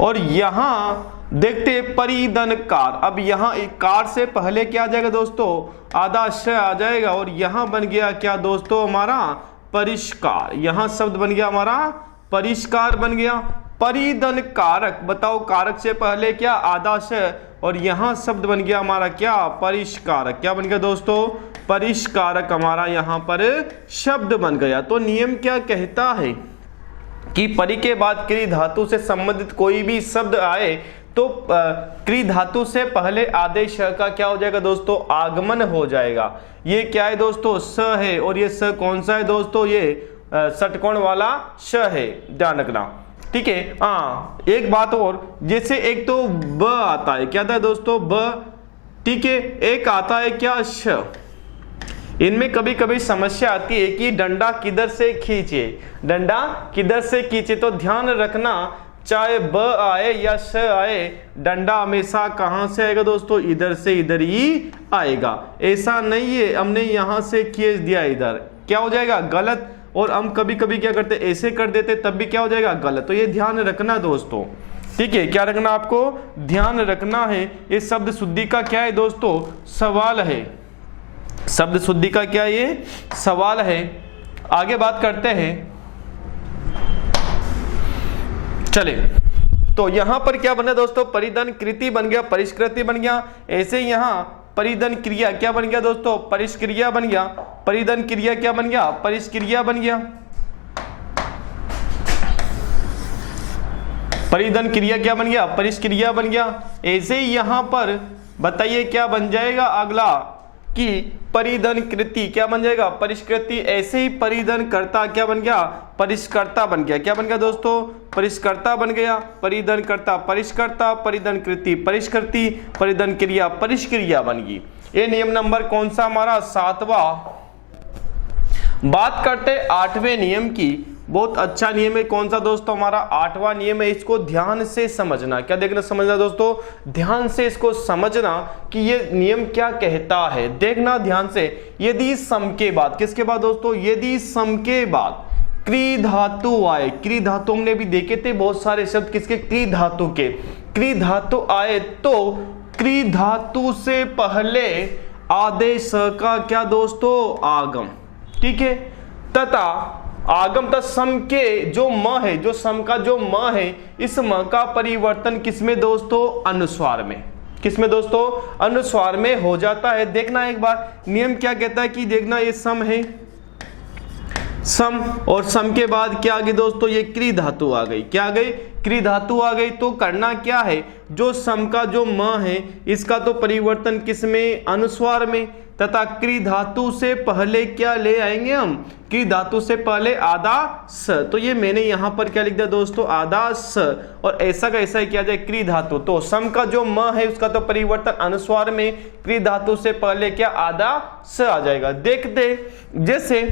और यहां देखते परिधनकार। अब यहां कार से पहले क्या आ जाएगा दोस्तों, आधा श आ जाएगा, और यहां बन गया क्या दोस्तों हमारा, परिष्कार। यहां शब्द बन गया हमारा परिष्कार बन गया। परिधन कारक, बताओ कारक से पहले क्या, आधा श, और यहां शब्द बन गया हमारा क्या, परिष्कारक। क्या बन गया दोस्तों, परिष्कारक हमारा यहां पर शब्द बन गया। तो नियम क्या कहता है कि परी के बाद क्री धातु से संबंधित कोई भी शब्द आए तो क्री धातु से पहले आदेश का क्या हो जाएगा दोस्तों, आगमन हो जाएगा। ये क्या है दोस्तों, स है, और ये स कौन सा है दोस्तों, ये षटकोण वाला श है, ध्यान रखना। ठीक है, हाँ एक बात और, जैसे एक तो ब आता है, क्या था दोस्तों, ब, ठीक है, एक आता है क्या, श। इनमें कभी कभी समस्या आती है कि डंडा किधर से खींचे, डंडा किधर से खींचे। तो ध्यान रखना, चाहे ब आए या श आए, डंडा हमेशा कहां से आएगा दोस्तों, इधर से इधर ही आएगा। ऐसा नहीं है हमने यहां से खींच दिया इधर, क्या हो जाएगा, गलत। और हम कभी कभी क्या करते, ऐसे कर देते, तब भी क्या हो जाएगा, गलत। तो ये ध्यान रखना दोस्तों, ठीक है, क्या रखना, आपको ध्यान रखना है। ये शब्द शुद्धि का क्या है दोस्तों, सवाल है। शब्द शुद्धि का क्या ये सवाल है। आगे बात करते हैं, चले तो यहां पर क्या बना दोस्तों, परिधन कृति बन गया, परिष्कृति बन गया। ऐसे यहां परिधन क्रिया क्या बन गया दोस्तों, परिष्क्रिया बन गया। परिधन क्रिया क्या बन गया, परिष्क्रिया बन गया। परिधन क्रिया क्या बन गया, परिष्क्रिया बन गया। ऐसे ही यहां पर बताइए क्या बन जाएगा अगला, कि परिधन कृति क्या बन जाएगा, परिष्कृति। ऐसे ही परिधन कर्ता क्या बन गया, परिष्कर्ता बन गया। क्या बन गया दोस्तों, परिष्कर्ता बन गया। परिधन कर्ता परिष्कर्ता, परिधन कृति परिष्कृति, परिधन क्रिया परिष्क्रिया बन गई। ये नियम नंबर कौन सा हमारा, 7वां। बात करते 8वें नियम की। बहुत अच्छा नियम है, कौन सा दोस्तों, हमारा 8वां नियम है। इसको ध्यान से समझना, क्या देखना, समझना दोस्तों, ध्यान से इसको समझना कि ये नियम क्या कहता है। देखना ध्यान से, यदि सम के बाद, किसके बाद दोस्तों, यदि सम के बाद क्री धातु आए, क्री धातु हमने भी देखे थे बहुत सारे शब्द किसके, क्री धातु के। क्री धातु आए तो क्री धातु से पहले आदेश का क्या दोस्तों, आगम, ठीक है, तथा आगम तथा सम के जो म है, जो सम का जो म है, इस म का परिवर्तन किसमें दोस्तों, अनुस्वार में। किसमें दोस्तों, अनुस्वार में हो जाता है। देखना एक बार नियम क्या कहता है कि देखना, ये सम है, सम, और सम के बाद क्या आ गई दोस्तों, ये क्री धातु आ गई। क्या आ गई, क्री धातु आ गई। तो करना क्या है, जो सम का जो म है इसका तो परिवर्तन किसमें, अनुस्वार में, तथा क्री धातु से पहले क्या ले आएंगे हम, क्री धातु से पहले आधा स। तो ये मैंने यहां पर क्या लिख दिया दोस्तों, आधा स, और ऐसा का ऐसा ही किया जाए, क्री धातु। तो सम का जो म है उसका तो परिवर्तन अनुस्वार में, क्री धातु से पहले क्या, आधा स आ जाएगा। देखते जैसे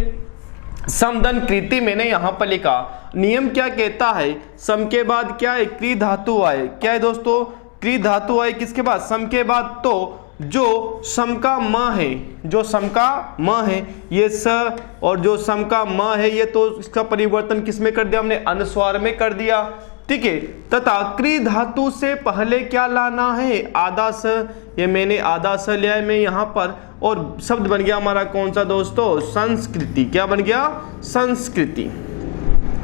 समदन कृति मैंने यहां पर लिखा, नियम क्या कहता है, सम के बाद क्या है, क्री धातु आए। क्या है दोस्तों, क्री धातु आए किसके बाद, सम के बाद। तो जो सम का म है, जो सम का म है ये स, और जो सम का म है ये, तो इसका परिवर्तन किसमें कर दिया हमने, अनुस्वार में कर दिया, ठीक है। तथा क्री धातु से पहले क्या लाना है, आधा स। ये मैंने आधा स लिया है मैं यहाँ पर, और शब्द बन गया हमारा कौन सा दोस्तों, संस्कृति। क्या बन गया, संस्कृति।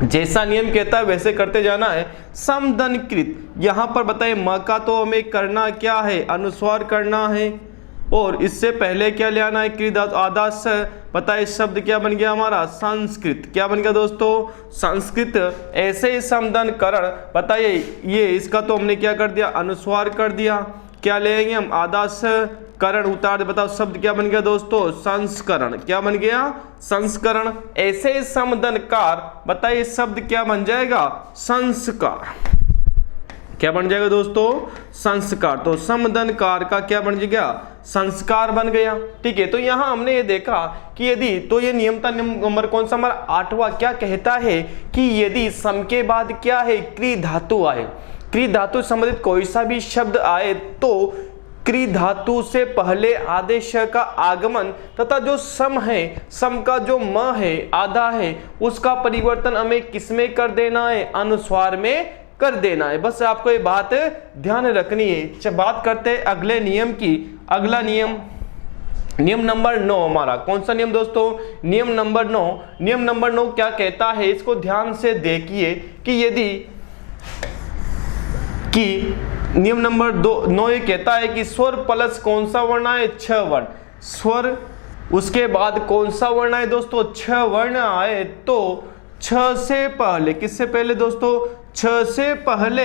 जैसा नियम कहता है वैसे करते जाना है। समदनकृत, यहां पर बताइए म का तो हमें करना क्या है, अनुस्वार करना है, और इससे पहले क्या ले आना है, क्री धातु आधा स। बताइए शब्द क्या बन गया हमारा, संस्कृत। क्या बन गया दोस्तों, संस्कृत। ऐसे ही समदन करण, बताइए ये इसका तो हमने क्या कर दिया, अनुस्वार कर दिया। क्या ले आएंगे हम, आधा स, करण उतार दे। बताओ शब्द क्या बन गया दोस्तों, संस्करण। क्या बन गया, संस्करण। ऐसे समदनकार, बताइए शब्द क्या बन जाएगा, संस्कार। क्या बन जाएगा दोस्तों, संस्कार। तो समदनकार का क्या बन गया, संस्कार बन गया, ठीक है। तो यहां हमने ये देखा कि यदि, तो ये नियम था नंबर कौन सा हमारा, 8वां। क्या कहता है कि यदि सम के बाद क्या है, क्री धातु आए, क्री धातु संबंधित कोई सा भी शब्द आए तो क्री धातु से पहले आदेश का आगमन, तथा जो सम है, सम का जो म है, आधा है, उसका परिवर्तन हमें किसमें कर देना है, अनुस्वार में कर देना है। बस आपको ये बात ध्यान रखनी है। बात करते हैं अगले नियम की। अगला नियम, नियम नंबर 9 हमारा कौन सा नियम दोस्तों, नियम नंबर 9। नियम नंबर 9 क्या कहता है, इसको ध्यान से देखिए कि यदि कि नियम नंबर 9 ये कहता है कि स्वर प्लस कौन सा वर्ण आए, 6 वर्ण। स्वर उसके बाद कौन सा वर्ण आए दोस्तों, 6 वर्ण आए तो 6 से पहले, किससे पहले दोस्तों, 6 से पहले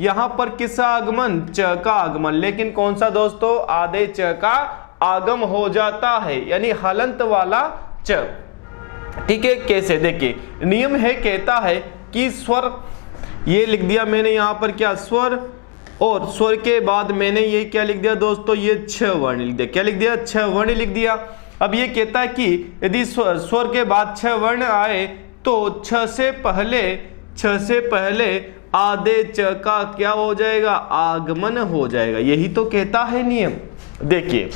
यहां पर किसका आगमन, च का आगमन। लेकिन कौन सा दोस्तों, आधे च का आगम हो जाता है, यानी हलंत वाला च, ठीक है। कैसे, देखिए नियम है, कहता है कि स्वर, ये लिख दिया मैंने यहां पर क्या, स्वर, और स्वर के बाद मैंने ये क्या लिख दिया दोस्तों, ये 6 वर्ण लिख दिया। क्या लिख दिया, 6 वर्ण लिख दिया। अब ये कहता है कि यदि स्वर के बाद 6 वर्ण आए तो 6 से पहले आधे च का क्या हो जाएगा, आगमन हो जाएगा। यही तो कहता है नियम। देखिए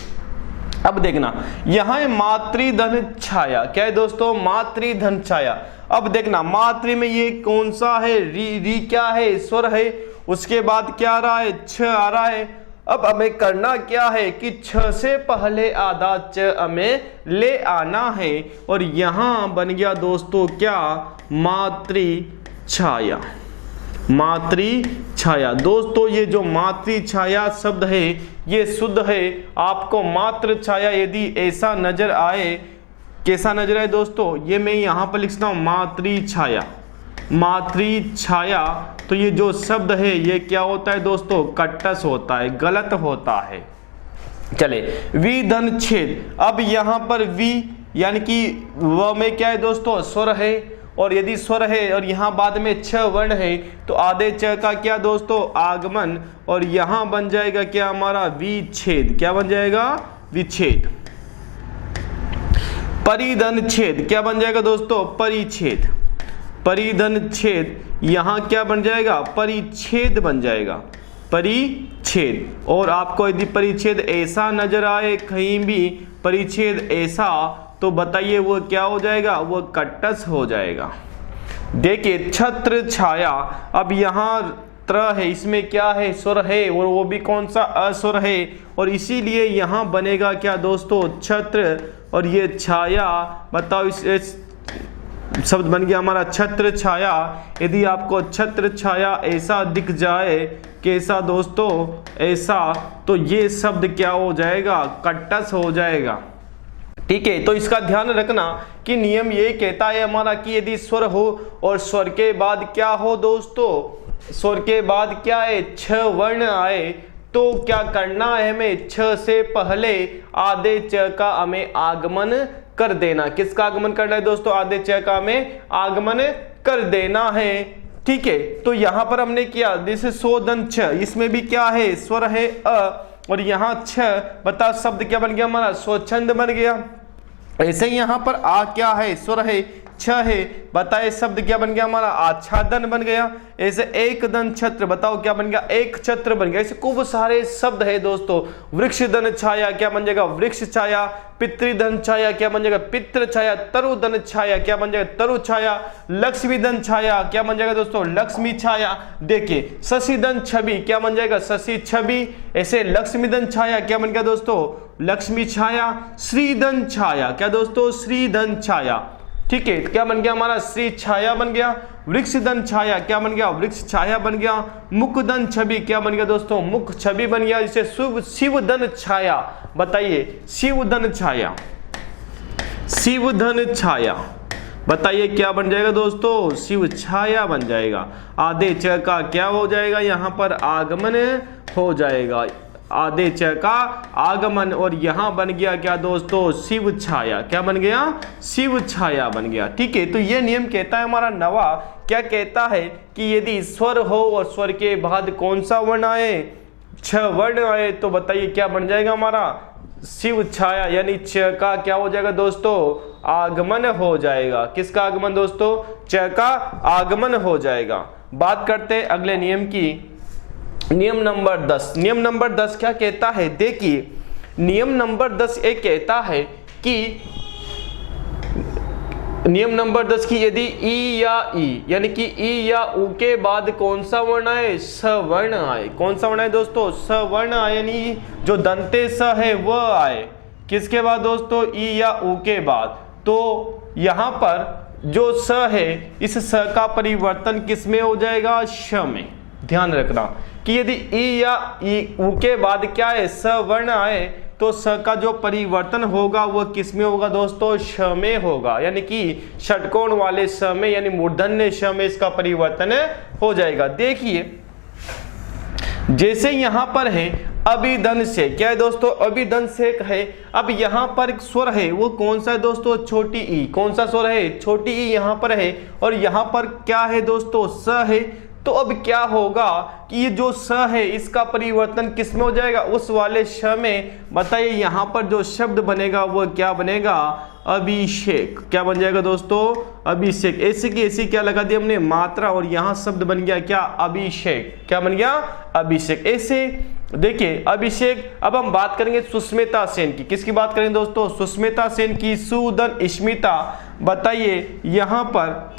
अब देखना, यहां है मातृधन छाया। क्या है दोस्तों, मातृधन छाया। अब देखना मातृ में ये कौन सा है, री क्या है, स्वर है। उसके बाद क्या आ रहा है, छ आ रहा है। अब हमें करना क्या है कि 6 से पहले आधा च हमें ले आना है, और यहां बन गया दोस्तों क्या, मातृ छाया। मातृ छाया। दोस्तों ये जो मातृ छाया शब्द है ये शुद्ध है। आपको मातृ छाया यदि ऐसा नजर आए, कैसा नजर आए दोस्तों, ये मैं यहाँ पर लिखता हूँ मातृ छाया, मातृ छाया। तो ये जो शब्द है ये क्या होता है दोस्तों, कट्टस होता है, गलत होता है। चले विधन छेद। अब यहाँ पर वी यानी कि व में क्या है दोस्तों, स्वर है, और यदि स्वर है और यहाँ बाद में छ वर्ण है तो आधे च का क्या दोस्तों, आगमन, और यहाँ बन जाएगा क्या हमारा, विच्छेद। क्या बन जाएगा, विच्छेद। परिधन छेद क्या बन जाएगा दोस्तों, परिच्छेद। परिधन छेद यहाँ क्या बन जाएगा, परिच्छेद बन जाएगा, परिच्छेद। और आपको यदि परिच्छेद ऐसा नजर आए कहीं भी, परिच्छेद ऐसा, तो बताइए वो क्या हो जाएगा, वो कट्टस हो जाएगा। देखिए छत्र छाया। अब यहाँ त्र है, इसमें क्या है, स्वर है, और वो भी कौन सा, अस्वर है, और इसीलिए यहाँ बनेगा क्या दोस्तों, छत्र, और ये छाया। बताओ इस शब्द बन गया हमारा छत्र छाया। यदि आपको छत्र छाया ऐसा दिख जाए, कैसा दोस्तों, ऐसा, तो ये शब्द क्या हो जाएगा, कट्टस हो जाएगा। ठीक है, तो इसका ध्यान रखना कि नियम ये कहता है हमारा कि यदि स्वर हो और स्वर के बाद क्या हो दोस्तों, स्वर के बाद क्या है, छ वर्ण आए, तो क्या करना है हमें, छ से पहले आधे च का हमें आगमन कर देना। किसका आगमन करना है दोस्तों, आधे च का हमें आगमन कर देना है। ठीक है, तो यहां पर हमने किया, जैसे सोदन छ, इसमें भी क्या है, स्वर है अ, और यहाँ छ, बता शब्द क्या बन गया हमारा, स्वच्छंद बन गया। ऐसे ही यहाँ पर आ क्या है, स्वर है, छ है, बताए शब्द क्या बन गया हमारा, आच्छादन बन गया। ऐसे एक दन छत्र, बताओ क्या बन गया, एक छत्र बन गया। ऐसे खूब सारे शब्द है दोस्तों। वृक्ष दन छाया क्या बन जाएगा, वृक्ष छाया। पितृधन छाया क्या बन जाएगा, पितृ छाया। तरुधन छाया क्या बन जाएगा, तरु छाया। लक्ष्मी धन छाया क्या बन जाएगा दोस्तों, लक्ष्मी छाया। देखिए शशिधन छवि क्या बन जाएगा, शशि छवि। ऐसे लक्ष्मीधन छाया क्या बन गया दोस्तों, लक्ष्मी छाया। श्रीधन छाया क्या दोस्तों, श्रीधन छाया। ठीक है, क्या बन गया हमारा, श्री छाया बन गया। वृक्षधन छाया क्या बन गया, वृक्ष छाया बन गया। मुखधन छवि क्या बन गया दोस्तों, मुख छवि बन गया। जिसे शिवधन छाया, बताइए शिवधन छाया, शिवधन छाया, बताइए क्या बन जाएगा दोस्तों, शिव छाया बन जाएगा। आधे च का क्या हो जाएगा, यहाँ पर आगमन हो जाएगा, आधे च का आगमन, और यहां बन गया क्या दोस्तों, शिव छाया। क्या बन गया, शिव छाया बन गया। ठीक है, तो ये नियम कहता है हमारा नवा, क्या कहता है कि यदि स्वर हो और स्वर के बाद कौन सा वर्ण आए, छ वर्ण आए, तो बताइए क्या बन जाएगा हमारा, शिव छाया, यानी च का क्या हो जाएगा दोस्तों, आगमन हो जाएगा। किसका आगमन दोस्तों, च का आगमन हो जाएगा। बात करते हैं अगले नियम की, नियम नंबर 10। नियम नंबर 10 क्या कहता है, देखिए नियम नंबर 10 एक कहता है कि नियम नंबर 10 की यदि ई या ई यानी कि ई या ऊ के बाद कौन सा वर्ण आए, स वर्ण आए। कौन सा वर्ण है दोस्तों, स वर्ण आए, यानी जो दंते स है वह आए। किसके बाद दोस्तों, ई या ऊ के बाद। तो यहां पर जो स है, इस स का परिवर्तन किस में हो जाएगा, श में। ध्यान रखना कि यदि ई या ऊ के बाद क्या है, स वर्ण आए, तो स का जो परिवर्तन होगा वो किस में होगा दोस्तों, श में होगा। यानी कि षटकोण वाले स में, यानी मूर्धन्य श में इसका परिवर्तन हो जाएगा। देखिए जैसे यहां पर है अभिधन से, क्या है दोस्तों, अभिधन से है। अब यहां पर एक स्वर है, वो कौन सा है दोस्तों, छोटी ई। कौन सा स्वर है, छोटी ई यहां पर है, और यहां पर क्या है दोस्तों, स है। तो अब क्या होगा कि ये जो स है इसका परिवर्तन किस में हो जाएगा, उस वाले श में। बताइए यहाँ पर जो शब्द बनेगा वो क्या बनेगा, अभिषेक। क्या बन जाएगा दोस्तों, अभिषेक। ऐसे की ऐसी क्या लगा दी हमने, मात्रा, और यहाँ शब्द बन गया क्या, अभिषेक। क्या बन गया, अभिषेक। ऐसे देखिए अभिषेक। अब हम बात करेंगे सुष्मिता सेन की। किसकी बात करेंगे दोस्तों, सुष्मिता सेन की। सुदन स्मिता, बताइए यहाँ पर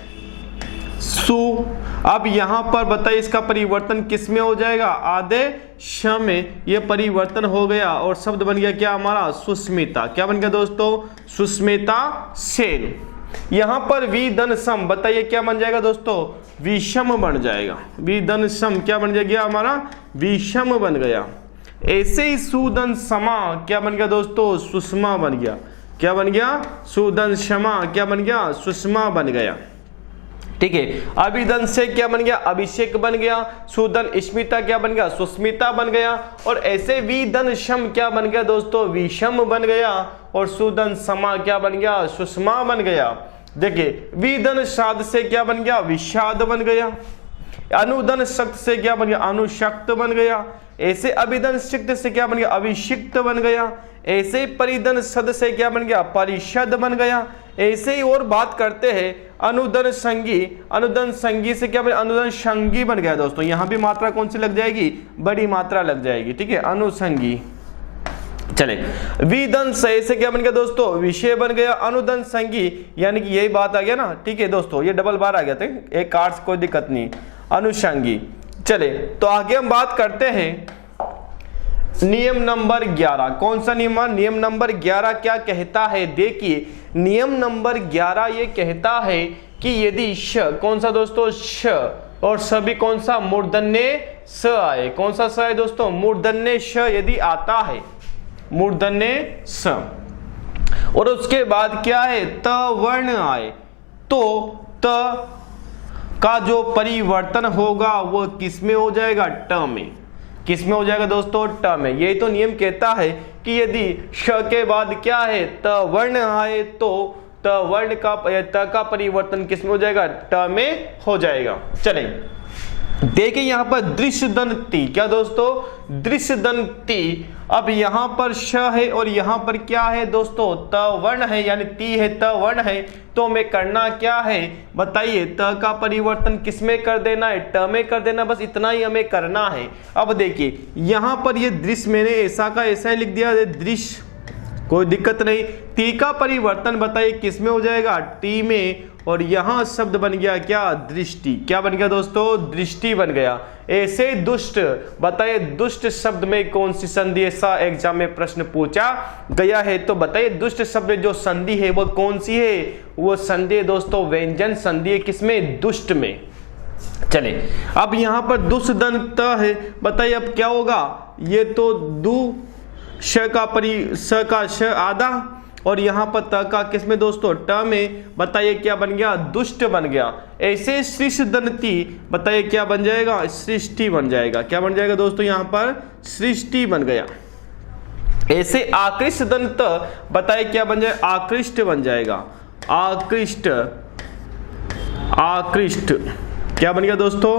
सु। अब यहां पर बताइए इसका परिवर्तन किस में हो जाएगा, आधे श में ये परिवर्तन हो गया, और शब्द बन गया क्या हमारा, सुष्मिता। क्या बन गया दोस्तों, सुष्मिता सेन। यहां पर विधन सम, बताइए क्या बन जाएगा दोस्तों, विषम बन जाएगा। विधन सम क्या बन जाएगा हमारा, विषम बन गया। ऐसे ही सुदन समा क्या बन गया दोस्तों, सुषमा बन गया। क्या बन गया, सुदन क्षमा क्या बन गया, सुषमा बन गया। ठीक है, अभिधन से क्या बन गया, अभिषेक बन गया। सुदन स्मिता क्या बन गया, सुस्मिता बन गया। और ऐसे विधन शम क्या बन गया दोस्तों, विषम बन गया। और सुदन समा क्या बन गया, सुषमा बन गया। देखिए विधन शाद से क्या बन गया, विषाद बन गया। अनुदन शक्त से क्या बन गया, अनुशक्त बन गया। ऐसे अभिधन सिक्त से क्या बन गया, अभिषिक्त बन गया। ऐसे परिधन सद से क्या बन गया, परिषद बन गया। ऐसे ही और बात करते हैं अनुदन संगी, अनुदन संगी से क्या बन, अनुदन संगी बन गया दोस्तों। यहां भी मात्रा कौन सी लग जाएगी, बड़ी मात्रा लग जाएगी। ठीक है, अनुसंगी। चले, विधन से क्या बन गया दोस्तों, विषय बन गया। अनुदन संगी यानी कि यही बात आ गया ना। ठीक है दोस्तों, ये डबल बार आ गया था, एक कार्ड्स कोई दिक्कत नहीं। अनुषंगी। चले तो आगे हम बात करते हैं नियम नंबर 11। कौन सा नियम, नियम नंबर 11 क्या कहता है, देखिए नियम नंबर 11 ये कहता है कि यदि श, कौन सा दोस्तों, श और सभी कौन सा, मूर्धन्य स आए। कौन सा स है दोस्तों, मूर्धन्य श यदि आता है, मूर्धन्य स, और उसके बाद क्या है, त वर्ण आए, तो त का जो परिवर्तन होगा वो किस में हो जाएगा, ट में। किस में हो जाएगा दोस्तों, ट में। यही तो नियम कहता है कि यदि श के बाद क्या है, त वर्ण आए, तो त वर्ण का, त का परिवर्तन किस में हो जाएगा, ट में हो जाएगा। चलें देखिए यहां पर दृश्य दंती, क्या दोस्तों, दृश्य दंती। अब यहां पर श है और यहां पर क्या है दोस्तों, त वर्ण है, यानी ती है, त वर्ण है। तो हमें करना क्या है बताइए, त का परिवर्तन किस में कर देना है, ट में कर देना, बस इतना ही हमें करना है। अब देखिए यहां पर ये दृश्य मैंने ऐसा का ऐसा ही लिख दिया, दृश्य, कोई दिक्कत नहीं। ती का परिवर्तन बताइए किस में हो जाएगा, टी में। और यहां शब्द बन गया क्या, दृष्टि। क्या बन गया दोस्तों, दृष्टि बन गया। ऐसे दुष्ट, बताइए दुष्ट शब्द में कौन सी संधि, ऐसा एग्जाम में प्रश्न पूछा गया है, तो बताइए दुष्ट शब्द जो संधि है वो कौन सी है, वो संधि दोस्तों व्यंजन संधि है, किसमें, दुष्ट में। चले अब यहां पर दुष्दंत है, बताइए अब क्या होगा, ये तो दु श का श आधा, और यहां पर त का किसमें दोस्तों, ट में। बताइए क्या बन गया, दुष्ट बन गया। ऐसे सृष्टि, बताइए क्या बन जाएगा, सृष्टि बन जाएगा। क्या बन जाएगा दोस्तों, यहां पर सृष्टि बन गया। ऐसे आकृष्ट दंत, बताइए क्या बन जाएगा, आकृष्ट बन जाएगा। आकृष्ट, आकृष्ट क्या बन गया दोस्तों,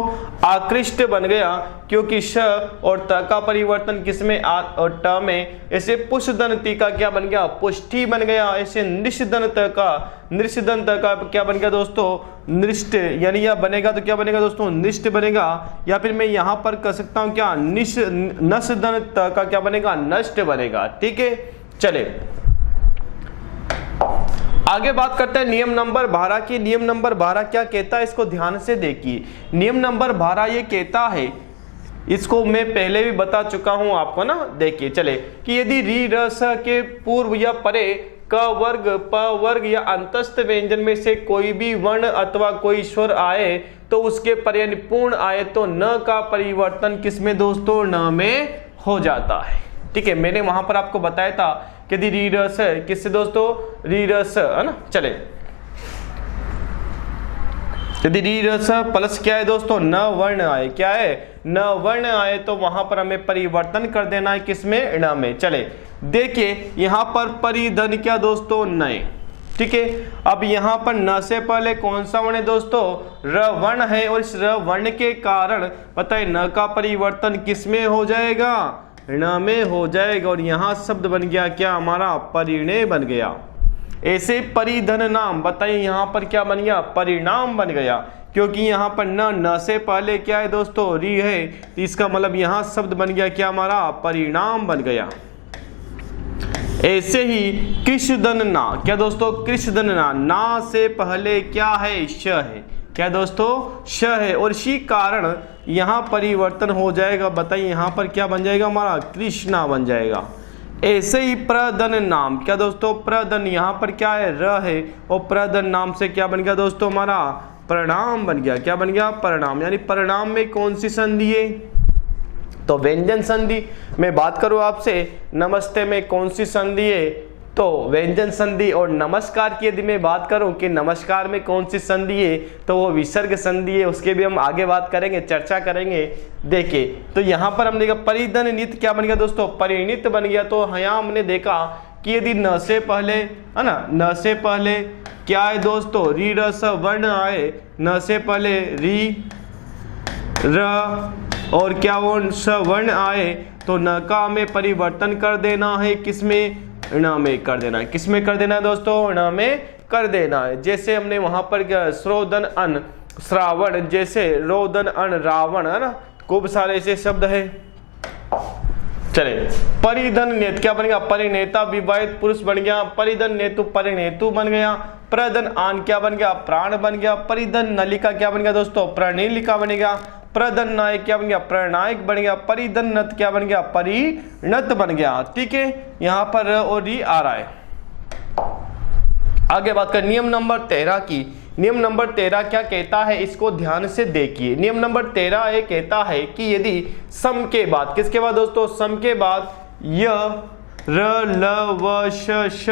आकृष्ट बन गया, क्योंकि श और त का परिवर्तन किसमें, आ और ट में। ऐसे पुष्टदंती का क्या बन गया, पुष्टि बन गया। ऐसे निष्दंत का क्या बन गया दोस्तों, निष्ट, यानी यह बनेगा तो क्या बनेगा दोस्तों, निष्ट बनेगा। या फिर मैं यहां पर कर सकता हूं क्या, नष्दंत का क्या बनेगा, नष्ट बनेगा। ठीक है, चले आगे बात करते हैं नियम नंबर 12 की। नियम नंबर 12 क्या कहता है, इसको ध्यान से देखिए। नियम नंबर 12 ये कहता है, इसको मैं पहले भी बता चुका हूं आपको ना। देखिए चले कि यदि री र स के पूर्व या परे क वर्ग, प वर्ग या अंतस्थ व्यंजन में से कोई भी वर्ण अथवा कोई स्वर आए तो उसके परे पूर्ण आए तो न का परिवर्तन किसमें दोस्तों, न में हो जाता है। ठीक है, मैंने वहां पर आपको बताया था कि यदि री र स किससे दोस्तों, री र स है ना। चले यदि री र स प्लस क्या है दोस्तों, न वर्ण आए, क्या है, न वर्ण आए, तो वहां पर हमें परिवर्तन कर देना है किसमें, न में। चले देखिए यहां पर परिधन क्या दोस्तों, नए। ठीक है, अब यहां पर न से पहले कौन सा वर्ण है दोस्तों, र वर्ण है, और इस र वर्ण के कारण पता है न का परिवर्तन किसमें हो जाएगा, ण में हो जाएगा। और यहां शब्द बन गया क्या हमारा, परिणय बन गया। ऐसे परिधन नाम, बताइए यहां पर क्या बन गया, परिणाम बन गया, क्योंकि यहां पर न से पहले क्या है दोस्तों, री है, तो इसका मतलब यहां शब्द बन गया क्या हमारा, परिणाम बन गया। ऐसे ही कृष्णदन ना, क्या दोस्तों, कृष्णदन ना, ना से पहले क्या है, श है, क्या दोस्तों, श है, और इसी कारण यहां परिवर्तन हो जाएगा। बताइए यहां पर क्या बन जाएगा हमारा, कृष्णा बन जाएगा। ऐसे ही प्रदन नाम, क्या दोस्तों प्रदन, यहाँ पर क्या है र है और प्रदन नाम से क्या बन गया दोस्तों हमारा प्रणाम बन गया। क्या बन गया प्रणाम, यानी प्रणाम में कौन सी संधि है तो व्यंजन संधि। मैं बात करूं आपसे नमस्ते में कौन सी संधि है तो व्यंजन संधि, और नमस्कार की यदि मैं बात करूं कि नमस्कार में कौन सी संधि है तो वो विसर्ग संधि है। उसके भी हम आगे बात करेंगे, चर्चा करेंगे। देखिए तो यहाँ पर हमने देखा परिधन नित क्या बन गया दोस्तों परिणित बन गया। तो यहाँ हमने देखा कि यदि न से पहले है ना, न से पहले क्या है दोस्तों री र स वर्ण आए, न से पहले री र और क्या वो स वर्ण आए तो न का में परिवर्तन कर देना है, किसमें ण में कर देना है। किसमें कर देना है दोस्तों ण में कर देना है। जैसे हमने वहां पर श्रोदन अन श्रावण, जैसे रोदन अन रावण, है ना, खूब सारे ऐसे शब्द है। चले परिधन नेत क्या बन गया परिनेता, विवाहित पुरुष बन गया परिधन नेतु, परिनेतु बन गया। प्रदन आन क्या बन गया प्राण बन गया। परिधन नलिका क्या बन गया दोस्तों प्रणिलिका बनेगा। प्रदन नायक क्या बन गया प्रणनायक बन गया। परिधन नत क्या बन गया परिणत बन गया। ठीक है, यहाँ पर और री आ रहा है। आगे बात कर नियम नंबर 13 की। नियम नंबर 13 क्या कहता है इसको ध्यान से देखिए। नियम नंबर 13 ये कहता है कि यदि सम के बाद, किसके बाद दोस्तों सम के बाद य र ल व श श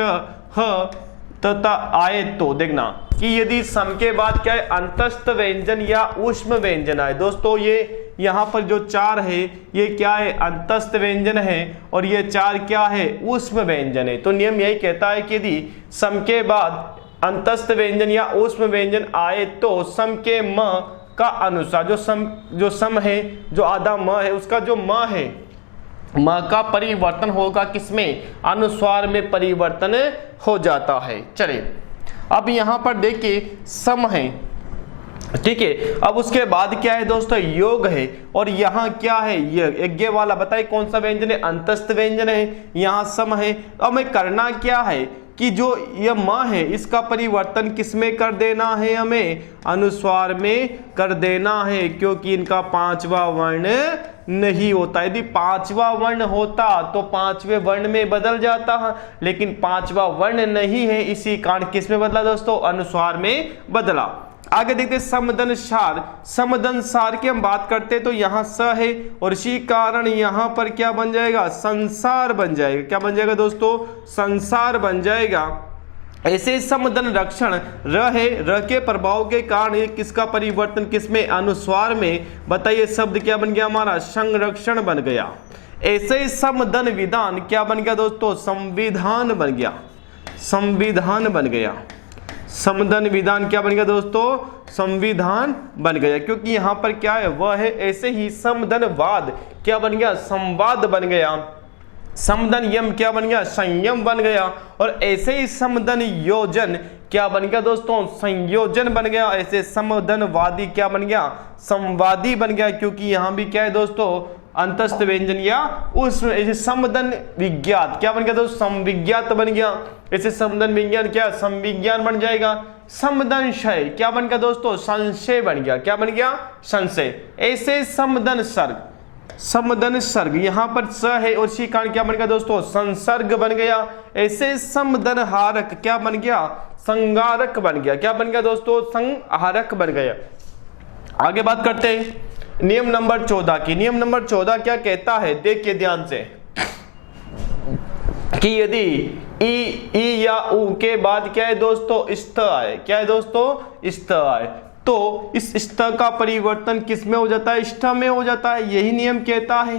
ह तथा आए तो देखना कि यदि सम के बाद क्या है अंतस्थ व्यंजन या ऊष्म व्यंजन आए। दोस्तों ये यहाँ पर जो 4 है ये क्या है अंतस्थ व्यंजन है और ये 4 क्या है ऊष्म व्यंजन है। तो नियम यही कहता है कि यदि सम के बाद अंतस्थ व्यंजन या ऊष्म व्यंजन आए तो सम के म का अनुसार जो सम है, जो आधा म है, उसका जो म है म का परिवर्तन होगा किसमें अनुस्वार में परिवर्तन हो जाता है। चलिए अब यहां पर देखिए सम है, ठीक है। अब उसके बाद क्या है दोस्तों योग है और यहाँ क्या है यज्ञ वाला, बताइए कौन सा व्यंजन है अंतस्थ व्यंजन है, यहाँ सम है। अब हमें करना क्या है कि जो यह म है इसका परिवर्तन किसमें कर देना है, हमें अनुस्वार में कर देना है, क्योंकि इनका 5वां वर्ण नहीं होता। यदि 5वां वर्ण होता तो 5वें वर्ण में बदल जाता है, लेकिन 5वां वर्ण नहीं है, इसी कारण किस में बदला दोस्तों अनुस्वार में बदला। आगे देखते समदन सार। समदन सार की हम बात करते तो यहाँ स है और इसी कारण यहाँ पर क्या बन जाएगा संसार बन जाएगा। क्या बन जाएगा दोस्तों संसार बन जाएगा। ऐसे समदन रक्षण र है, र के प्रभाव के कारण ये किसका परिवर्तन किसमें अनुस्वार में, बताइए शब्द क्या बन गया हमारा संरक्षण बन गया। ऐसे समदन विधान क्या बन गया दोस्तों संविधान बन गया, संविधान बन गया। समदन विधान क्या बन गया दोस्तों संविधान बन गया, क्योंकि यहाँ पर क्या है वह है। ऐसे ही समदन वाद क्या बन गया संवाद बन गया। समदन यम क्या बन गया संयम बन गया। और ऐसे ही समदन योजन क्या बन गया दोस्तों संयोजन बन गया। ऐसे समदन वादी क्या बन गया संवादी बन गया, क्योंकि यहाँ भी क्या है दोस्तों अंतस्थ व्यंजन या उस। ऐसे समदन विज्ञात क्या बन गया दोस्तों संविज्ञात बन गया। ऐसे समदन विज्ञान क्या संविज्ञान बन जाएगा। समदन शय क्या बन गया दोस्तों संशय बन गया। क्या बन गया संशय। ऐसे समदन सर्ग, समदन सर्ग यहाँ पर स है और इसी कारण क्या बन गया दोस्तों संसर्ग बन गया। ऐसे समदन हारक क्या बन गया संगारक बन गया। क्या बन गया दोस्तों संहारक बन गया। आगे बात करते हैं नियम नंबर 14 की। नियम नंबर 14 क्या कहता है देखिए ध्यान से कि यदि ई या उ के बाद क्या है दोस्तों स्थ आए, क्या है दोस्तों स्थ आए, तो इस स्थ का परिवर्तन किस में हो जाता है स्थ में हो जाता है। यही नियम कहता है,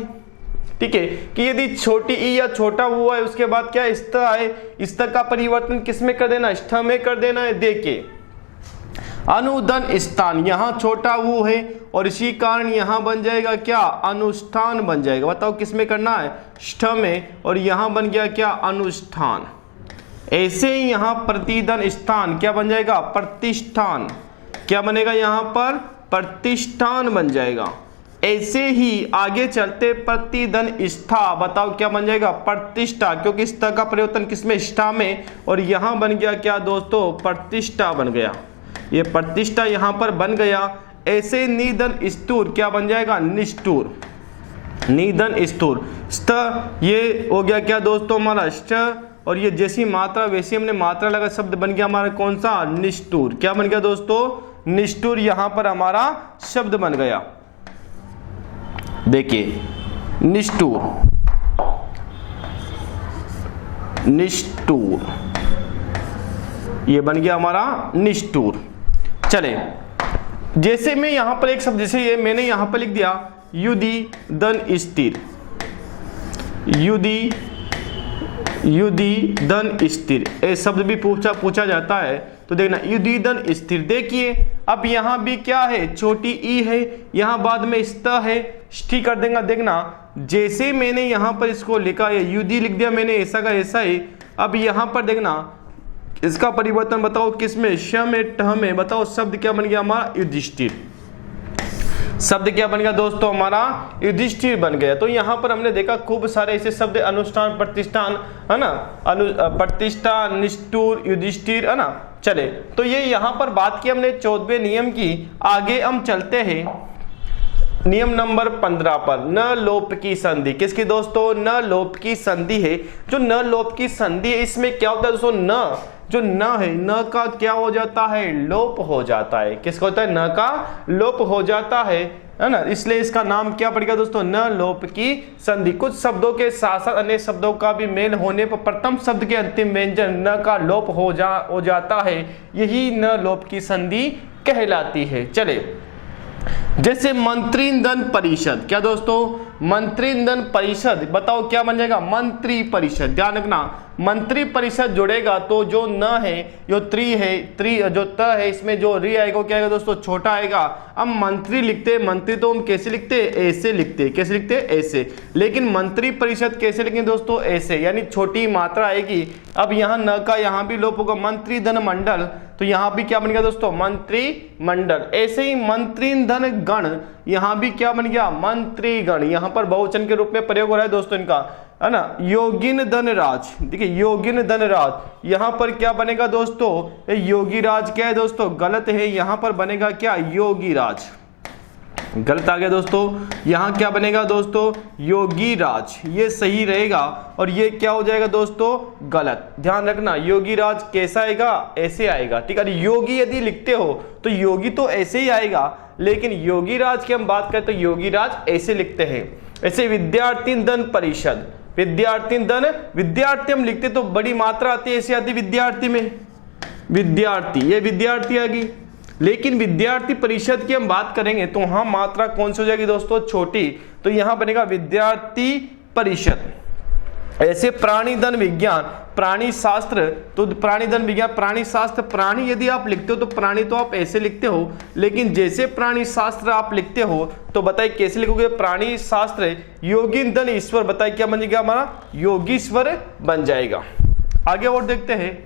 ठीक है, कि यदि छोटी ई या छोटा ऊ है उसके बाद क्या स्थ आए, स्थ का परिवर्तन किस में कर देना स्थ में कर देना है। देखिए अनुदन स्थान, यहाँ छोटा ऊ है और इसी कारण यहाँ बन जाएगा क्या अनुष्ठान बन जाएगा। बताओ किस में करना है स्थ में, और यहाँ बन गया क्या अनुष्ठान। ऐसे ही यहाँ प्रतिदन स्थान क्या बन जाएगा प्रतिष्ठान। क्या बनेगा यहाँ पर प्रतिष्ठान बन जाएगा। ऐसे ही आगे चलते प्रतिदन स्था, बताओ क्या बन जाएगा प्रतिष्ठा, क्योंकि स्था का परिवर्तन किसमें स्था में, और यहाँ बन गया क्या दोस्तों प्रतिष्ठा बन गया। ये प्रतिष्ठा यहाँ पर बन गया। ऐसे निधन स्तूर क्या बन जाएगा निष्ठुर। निधन स्थूर, स्त ये हो गया क्या दोस्तों हमारा स्ट, और ये जैसी मात्रा वैसी हमने मात्रा लगा शब्द बन गया हमारा कौन सा, निष्ठुर। क्या बन गया दोस्तों, निष्ठुर यहां पर हमारा शब्द बन गया। देखिए निष्ठुर, निष्ठुर ये बन गया हमारा निष्ठुर। चले जैसे मैं यहां पर एक शब्द, जैसे ये मैंने यहां पर लिख दिया युदिदन स्थिर, युदिदन स्थिर, ये शब्द भी पूछा जाता है। तो देखना युदिदन स्थिर, देखिए अब यहां भी क्या है, छोटी ई है, यहां बाद में स्त है, ष्ठी कर देगा। देखना जैसे मैंने यहां पर इसको लिखा है युदि लिख दिया मैंने, ऐसा का ऐसा ही। अब यहां पर देखना इसका परिवर्तन बताओ किसमें, श में, ट में, बताओ शब्द क्या बन गया हमारा, युधिष्ठिर। शब्द क्या बन गया दोस्तों हमारा, युधिष्ठिर बन गया। तो यहाँ पर हमने देखा खूब सारे ऐसे शब्द, अनुष्ठान, प्रतिष्ठान, है ना, प्रतिष्ठान, निष्ठुर, युधिष्ठिर, है ना। चले तो ये यहाँ पर बात की हमने 14वें नियम की। आगे हम चलते हैं नियम नंबर 15 पर, न लोप की संधि। किसकी दोस्तों, न लोप की संधि है। जो न लोप की संधि है इसमें क्या होता है दोस्तों, न जो न है, न का क्या हो जाता है, लोप हो जाता है। किसका होता है, न का लोप हो जाता है ना, इसलिए इसका नाम क्या पड़ गया दोस्तों, न लोप की संधि। कुछ शब्दों के साथ साथ अन्य शब्दों का भी मेल होने पर प्रथम शब्द के अंतिम व्यंजन न का लोप हो जाता है, यही न लोप की संधि कहलाती है। चले जैसे मंत्रिंदन परिषद, क्या दोस्तों, मंत्रिंदन परिषद, बताओ क्या बन जाएगा, मंत्री परिषद। ध्यान रखना मंत्री परिषद जुड़ेगा तो जो न है, जो त्रि है, त्रि जो त है, इसमें जो री आएगा क्या आएगा दोस्तों, छोटा आएगा। अब मंत्री लिखते हैं, मंत्री तो हम कैसे लिखते हैं, ऐसे लिखते हैं। कैसे लिखते हैं, ऐसे। लेकिन मंत्री परिषद कैसे लिखेंगे दोस्तों, ऐसे, यानी छोटी मात्रा आएगी। अब यहाँ न का यहाँ भी लोप होगा, मंत्री धन मंडल, तो यहाँ भी क्या बन गया दोस्तों, मंत्री मंडल। ऐसे ही मंत्री धन गण, यहाँ भी क्या बन गया, मंत्री गण। यहाँ पर बहुवचन के रूप में प्रयोग हो रहा है दोस्तों इनका, है ना। योगिन धनराज, देखिए योगिन धनराज, यहाँ पर क्या बनेगा दोस्तों, योगी राज क्या है दोस्तों, गलत है। यहाँ पर बनेगा क्या, योगी राज, गलत आ गया दोस्तों। यहाँ क्या बनेगा दोस्तों, योगी राज, ये सही रहेगा। और ये क्या हो जाएगा दोस्तों, गलत। ध्यान रखना योगी राज कैसा आएगा, ऐसे आएगा, ठीक है। योगी यदि लिखते हो तो योगी तो ऐसे ही आएगा, लेकिन योगी राज की हम बात करें तो योगी राज ऐसे लिखते हैं। ऐसे विद्यार्थी धन परिषद, विद्यार्थी धन, विद्यार्थी हम लिखते तो बड़ी मात्रा आती है, ऐसे आती विद्यार्थी में, विद्यार्थी, ये विद्यार्थी आ गई। लेकिन विद्यार्थी परिषद की हम बात करेंगे तो वहां मात्रा कौन सी हो जाएगी दोस्तों, छोटी, तो यहां बनेगा विद्यार्थी परिषद। ऐसे प्राणी धन विज्ञान, प्राणी शास्त्र, तो प्राणी धन विज्ञान, प्राणी शास्त्र, प्राणी यदि आप लिखते हो तो प्राणी तो आप ऐसे लिखते हो, लेकिन जैसे प्राणी शास्त्र आप लिखते हो तो बताइए कैसे लिखोगे, प्राणी शास्त्र। योगिन धन ईश्वर, बताइए क्या बन जाएगा हमारा, योगीश्वर बन जाएगा। आगे और देखते हैं,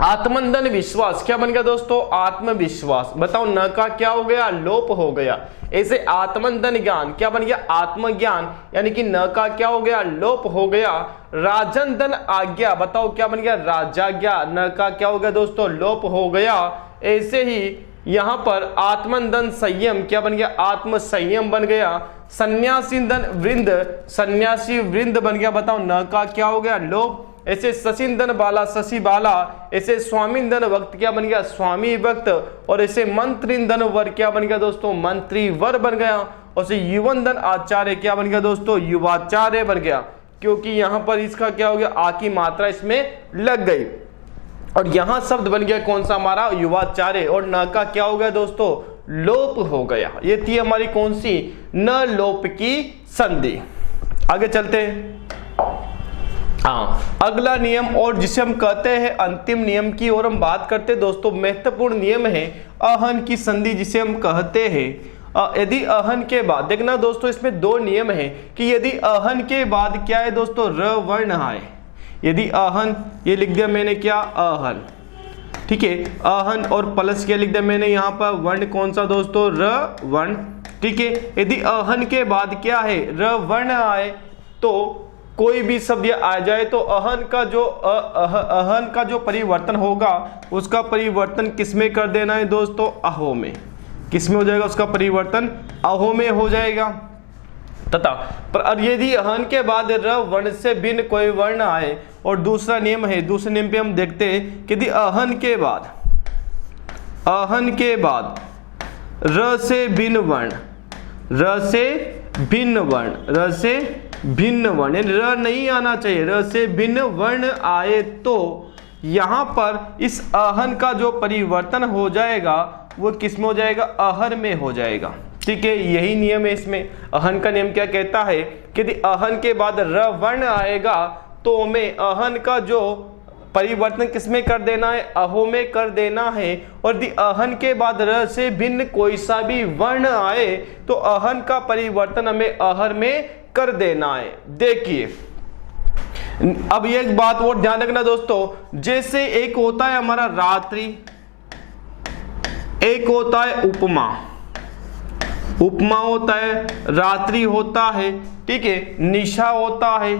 आत्मधन विश्वास, क्या बन गया दोस्तों, आत्मविश्वास। बताओ न का क्या हो गया, लोप हो गया। ऐसे आत्मधन ज्ञान, क्या बन गया, आत्मज्ञान, यानी कि न का क्या हो गया, लोप हो गया। राजन धन आज्ञा, बताओ क्या बन गया, राजाज्ञा, न का क्या हो गया दोस्तों, लोप हो गया। ऐसे ही यहां पर आत्मधन संयम, क्या बन गया, आत्म संयम बन गया। सन्यासी धन वृंद, सन्यासी वृंद बन गया, बताओ न का क्या हो गया, लोप। ऐसे शशिंदन बाला, शशि बाला। ऐसे स्वामींदन वक्त, क्या बन गया, स्वामी वक्त। और ऐसे मंत्रिंदन वर, क्या बन गया दोस्तों, मंत्री वर बन गया। और से युवनदन आचार्य, क्या बन गया दोस्तों, युवाचार्य बन गया, क्योंकि यहां पर इसका क्या हो गया, आ की मात्रा इसमें लग गई। और यहां शब्द बन गया कौन सा हमारा, युवाचार्य। और न का क्या हो गया दोस्तों, लोप हो गया। ये थी हमारी कौन सी, न लोप की संधि। आगे चलते हैं, हाँ अगला नियम, और जिसे हम कहते हैं अंतिम नियम की और हम बात करते हैं दोस्तों, महत्वपूर्ण नियम है अहन की संधि जिसे हम कहते हैं। यदि अहन के बाद, देखना दोस्तों इसमें दो नियम है कि यदि अहन के बाद क्या है दोस्तों, र वर्ण आए। यदि अहन, ये लिख दिया मैंने क्या, अहन, ठीक है, अहन, और प्लस क्या लिख दिया मैंने यहाँ पर, वर्ण कौन सा दोस्तों, र वर्ण, ठीक है। यदि अहन के बाद क्या है, र वर्ण आए, तो कोई भी शब्द आ जाए तो अहन का जो परिवर्तन होगा उसका परिवर्तन किसमें कर देना है दोस्तों, अहो में। किसमें हो जाएगा उसका परिवर्तन, अहो में हो जाएगा। तथा पर यदि अहन के बाद र वर्ण से भिन्न कोई वर्ण आए, और दूसरा नियम है, दूसरे नियम पे हम देखते हैं कि यदि अहन के बाद र से भिन्न वर्ण, र से भिन्न वर्ण यानी र नहीं आना चाहिए, र से भिन्न वर्ण आए तो यहां पर इस अहन का जो परिवर्तन हो जाएगा वो किस में हो जाएगा, अहर में हो जाएगा। ठीक है, यही नियम है इसमें। अहन का नियम क्या कहता है कि यदि अहन के बाद र वर्ण आएगा तो हमें अहन का जो परिवर्तन किसमें कर देना है, अहो में कर देना है। और यदि अहन के बाद र से भिन्न कोई सा भी वर्ण आए तो अहन का परिवर्तन हमें अहर में कर देना है। देखिए अब ये एक बात और ध्यान रखना दोस्तों, जैसे एक होता है हमारा रात्रि, एक होता है उपमा, उपमा होता है, रात्रि होता है, ठीक है, निशा होता है,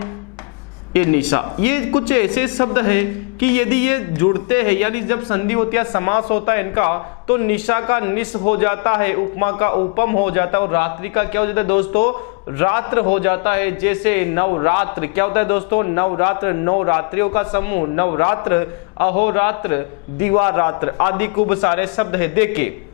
ये निशा, ये कुछ ऐसे शब्द है कि यदि ये जुड़ते हैं यानी जब संधि होती है, समास होता है इनका, तो निशा का निश हो जाता है, उपमा का उपम हो जाता है, और रात्रि का क्या हो जाता है दोस्तों, रात्र हो जाता है। जैसे नवरात्र क्या होता है दोस्तों, नवरात्र, नवरात्रियों का समूह, नवरात्र, अहोरात्र, दिवारात्र आदि खूब सारे शब्द है। देखिए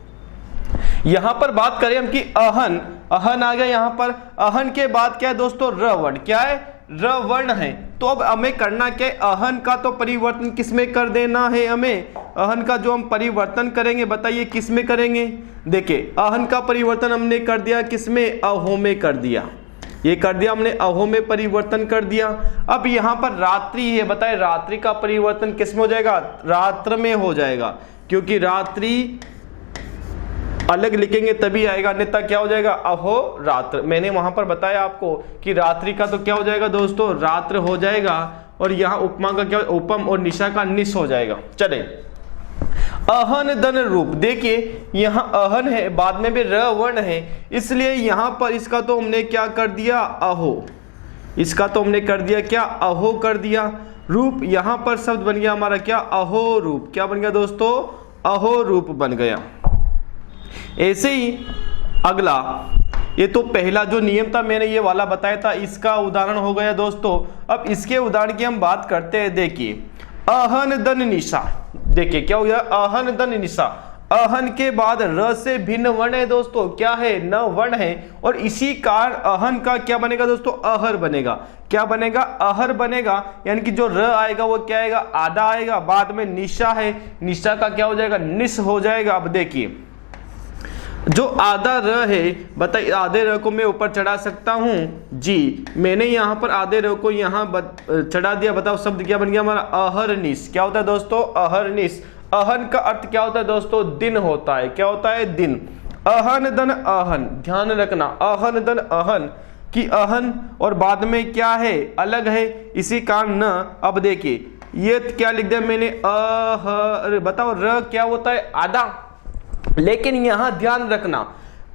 यहां पर बात करें हम कि अहन, अहन आ गया यहां पर, अहन के बाद क्या है दोस्तों, र वर्ण, क्या है, र वर्ण है। तो अब हमें करना क्या है, अहन का तो परिवर्तन किसमें कर देना है हमें, अहन का जो हम परिवर्तन करेंगे बताइए किसमें करेंगे। देखिए अहन का परिवर्तन हमने कर दिया किसमें, अहो में कर दिया, ये कर दिया हमने, अहो में परिवर्तन कर दिया। अब यहाँ पर रात्रि है, बताए रात्रि का परिवर्तन किसमें हो जाएगा, रात्र में हो जाएगा, क्योंकि रात्रि अलग लिखेंगे तभी आएगा, अन्यथा क्या हो जाएगा, अहो रात्र। मैंने वहां पर बताया आपको कि रात्रि का तो क्या हो जाएगा दोस्तों, रात्र हो जाएगा, और यहाँ उपमा का क्या, उपम, और निशा का निश हो जाएगा। चले अहन दन रूप, देखिए यहाँ अहन है, बाद में भी र वर्ण है, इसलिए यहाँ पर इसका तो हमने क्या कर दिया, अहो, इसका तो हमने कर दिया क्या, अहो कर दिया। रूप यहाँ पर शब्द बन गया हमारा क्या, अहो रूप, क्या बन गया दोस्तों, अहो रूप बन गया। ऐसे ही अगला, ये तो पहला जो नियम था मैंने ये वाला बताया था, इसका उदाहरण हो गया दोस्तों। अब इसके उदाहरण की हम बात करते हैं। देखिए अहन दन निशा, देखिए क्या हो गया, अहन दन निशा, अहन के बाद र से भिन्न वर्ण है दोस्तों, क्या है, न वर्ण है, और इसी कारण अहन का क्या बनेगा दोस्तों, अहर बनेगा। क्या बनेगा, अहर बनेगा, यानी कि जो र आएगा वो क्या आएगा, आधा आएगा, बाद में निशा है, निशा का क्या हो जाएगा, निश हो जाएगा। अब देखिए जो आधा र है, बताइए आधे र को मैं ऊपर चढ़ा सकता हूं जी, मैंने यहाँ पर आधे र को यहाँ चढ़ा दिया, बताओ शब्द क्या बन गया हमारा, अहरनिश। क्या होता है दोस्तों, अहरनिश। अहन का अर्थ क्या होता है दोस्तों, दिन होता है, क्या होता है, दिन। अहन दन अहन, ध्यान रखना, अहन दन अहन की अहन और बाद में क्या है, अलग है, इसी कारण न। अब देखिए ये क्या लिख दिया मैंने, अहर, बताओ र क्या होता है, आधा, लेकिन यहां ध्यान रखना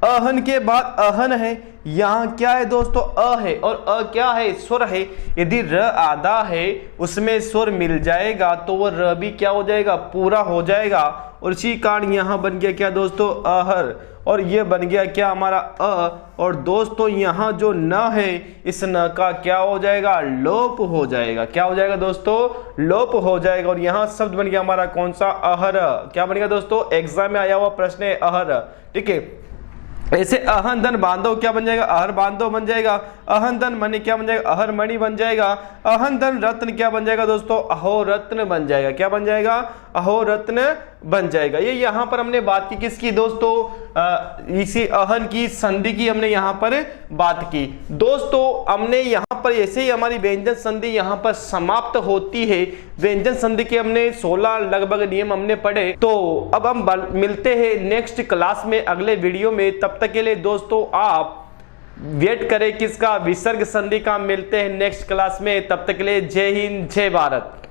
अहन के बाद अहन है, यहां क्या है दोस्तों, अ है, और अ क्या है, स्वर है। यदि र आधा है उसमें स्वर मिल जाएगा तो वो र भी क्या हो जाएगा, पूरा हो जाएगा, और इसी कारण यहां बन गया क्या दोस्तों, अहर, और ये बन गया क्या हमारा अ। और दोस्तों यहाँ जो न है, इस न का क्या हो जाएगा, लोप हो जाएगा। क्या हो जाएगा दोस्तों, लोप हो जाएगा, और यहाँ शब्द बन गया हमारा कौन सा, अहर। क्या बनेगा दोस्तों, एग्जाम में आया हुआ प्रश्न है अहर, ठीक है। ऐसे अहन धन बांधव क्या बन जाएगा, अहर बांधव बन जाएगा। अहन धन मणि क्या बन जाएगा, अहर मणि बन जाएगा। अहन धन रत्न क्या बन जाएगा दोस्तों, अहो रत्न बन जाएगा। क्या बन जाएगा, अहो रत्न बन जाएगा। ये यहाँ पर हमने बात की किसकी दोस्तों, इसी अहन की संधि की हमने यहाँ पर बात की। दोस्तों हमने यहाँ पर ऐसे ही हमारी व्यंजन संधि यहाँ पर समाप्त होती है। व्यंजन संधि के हमने 16 लगभग नियम हमने पढ़े। तो अब हम मिलते हैं नेक्स्ट क्लास में, अगले वीडियो में। तब तक के लिए दोस्तों आप वेट करें किसका, विसर्ग संधि का। मिलते हैं नेक्स्ट क्लास में, तब तक के लिए जय हिंद जय भारत।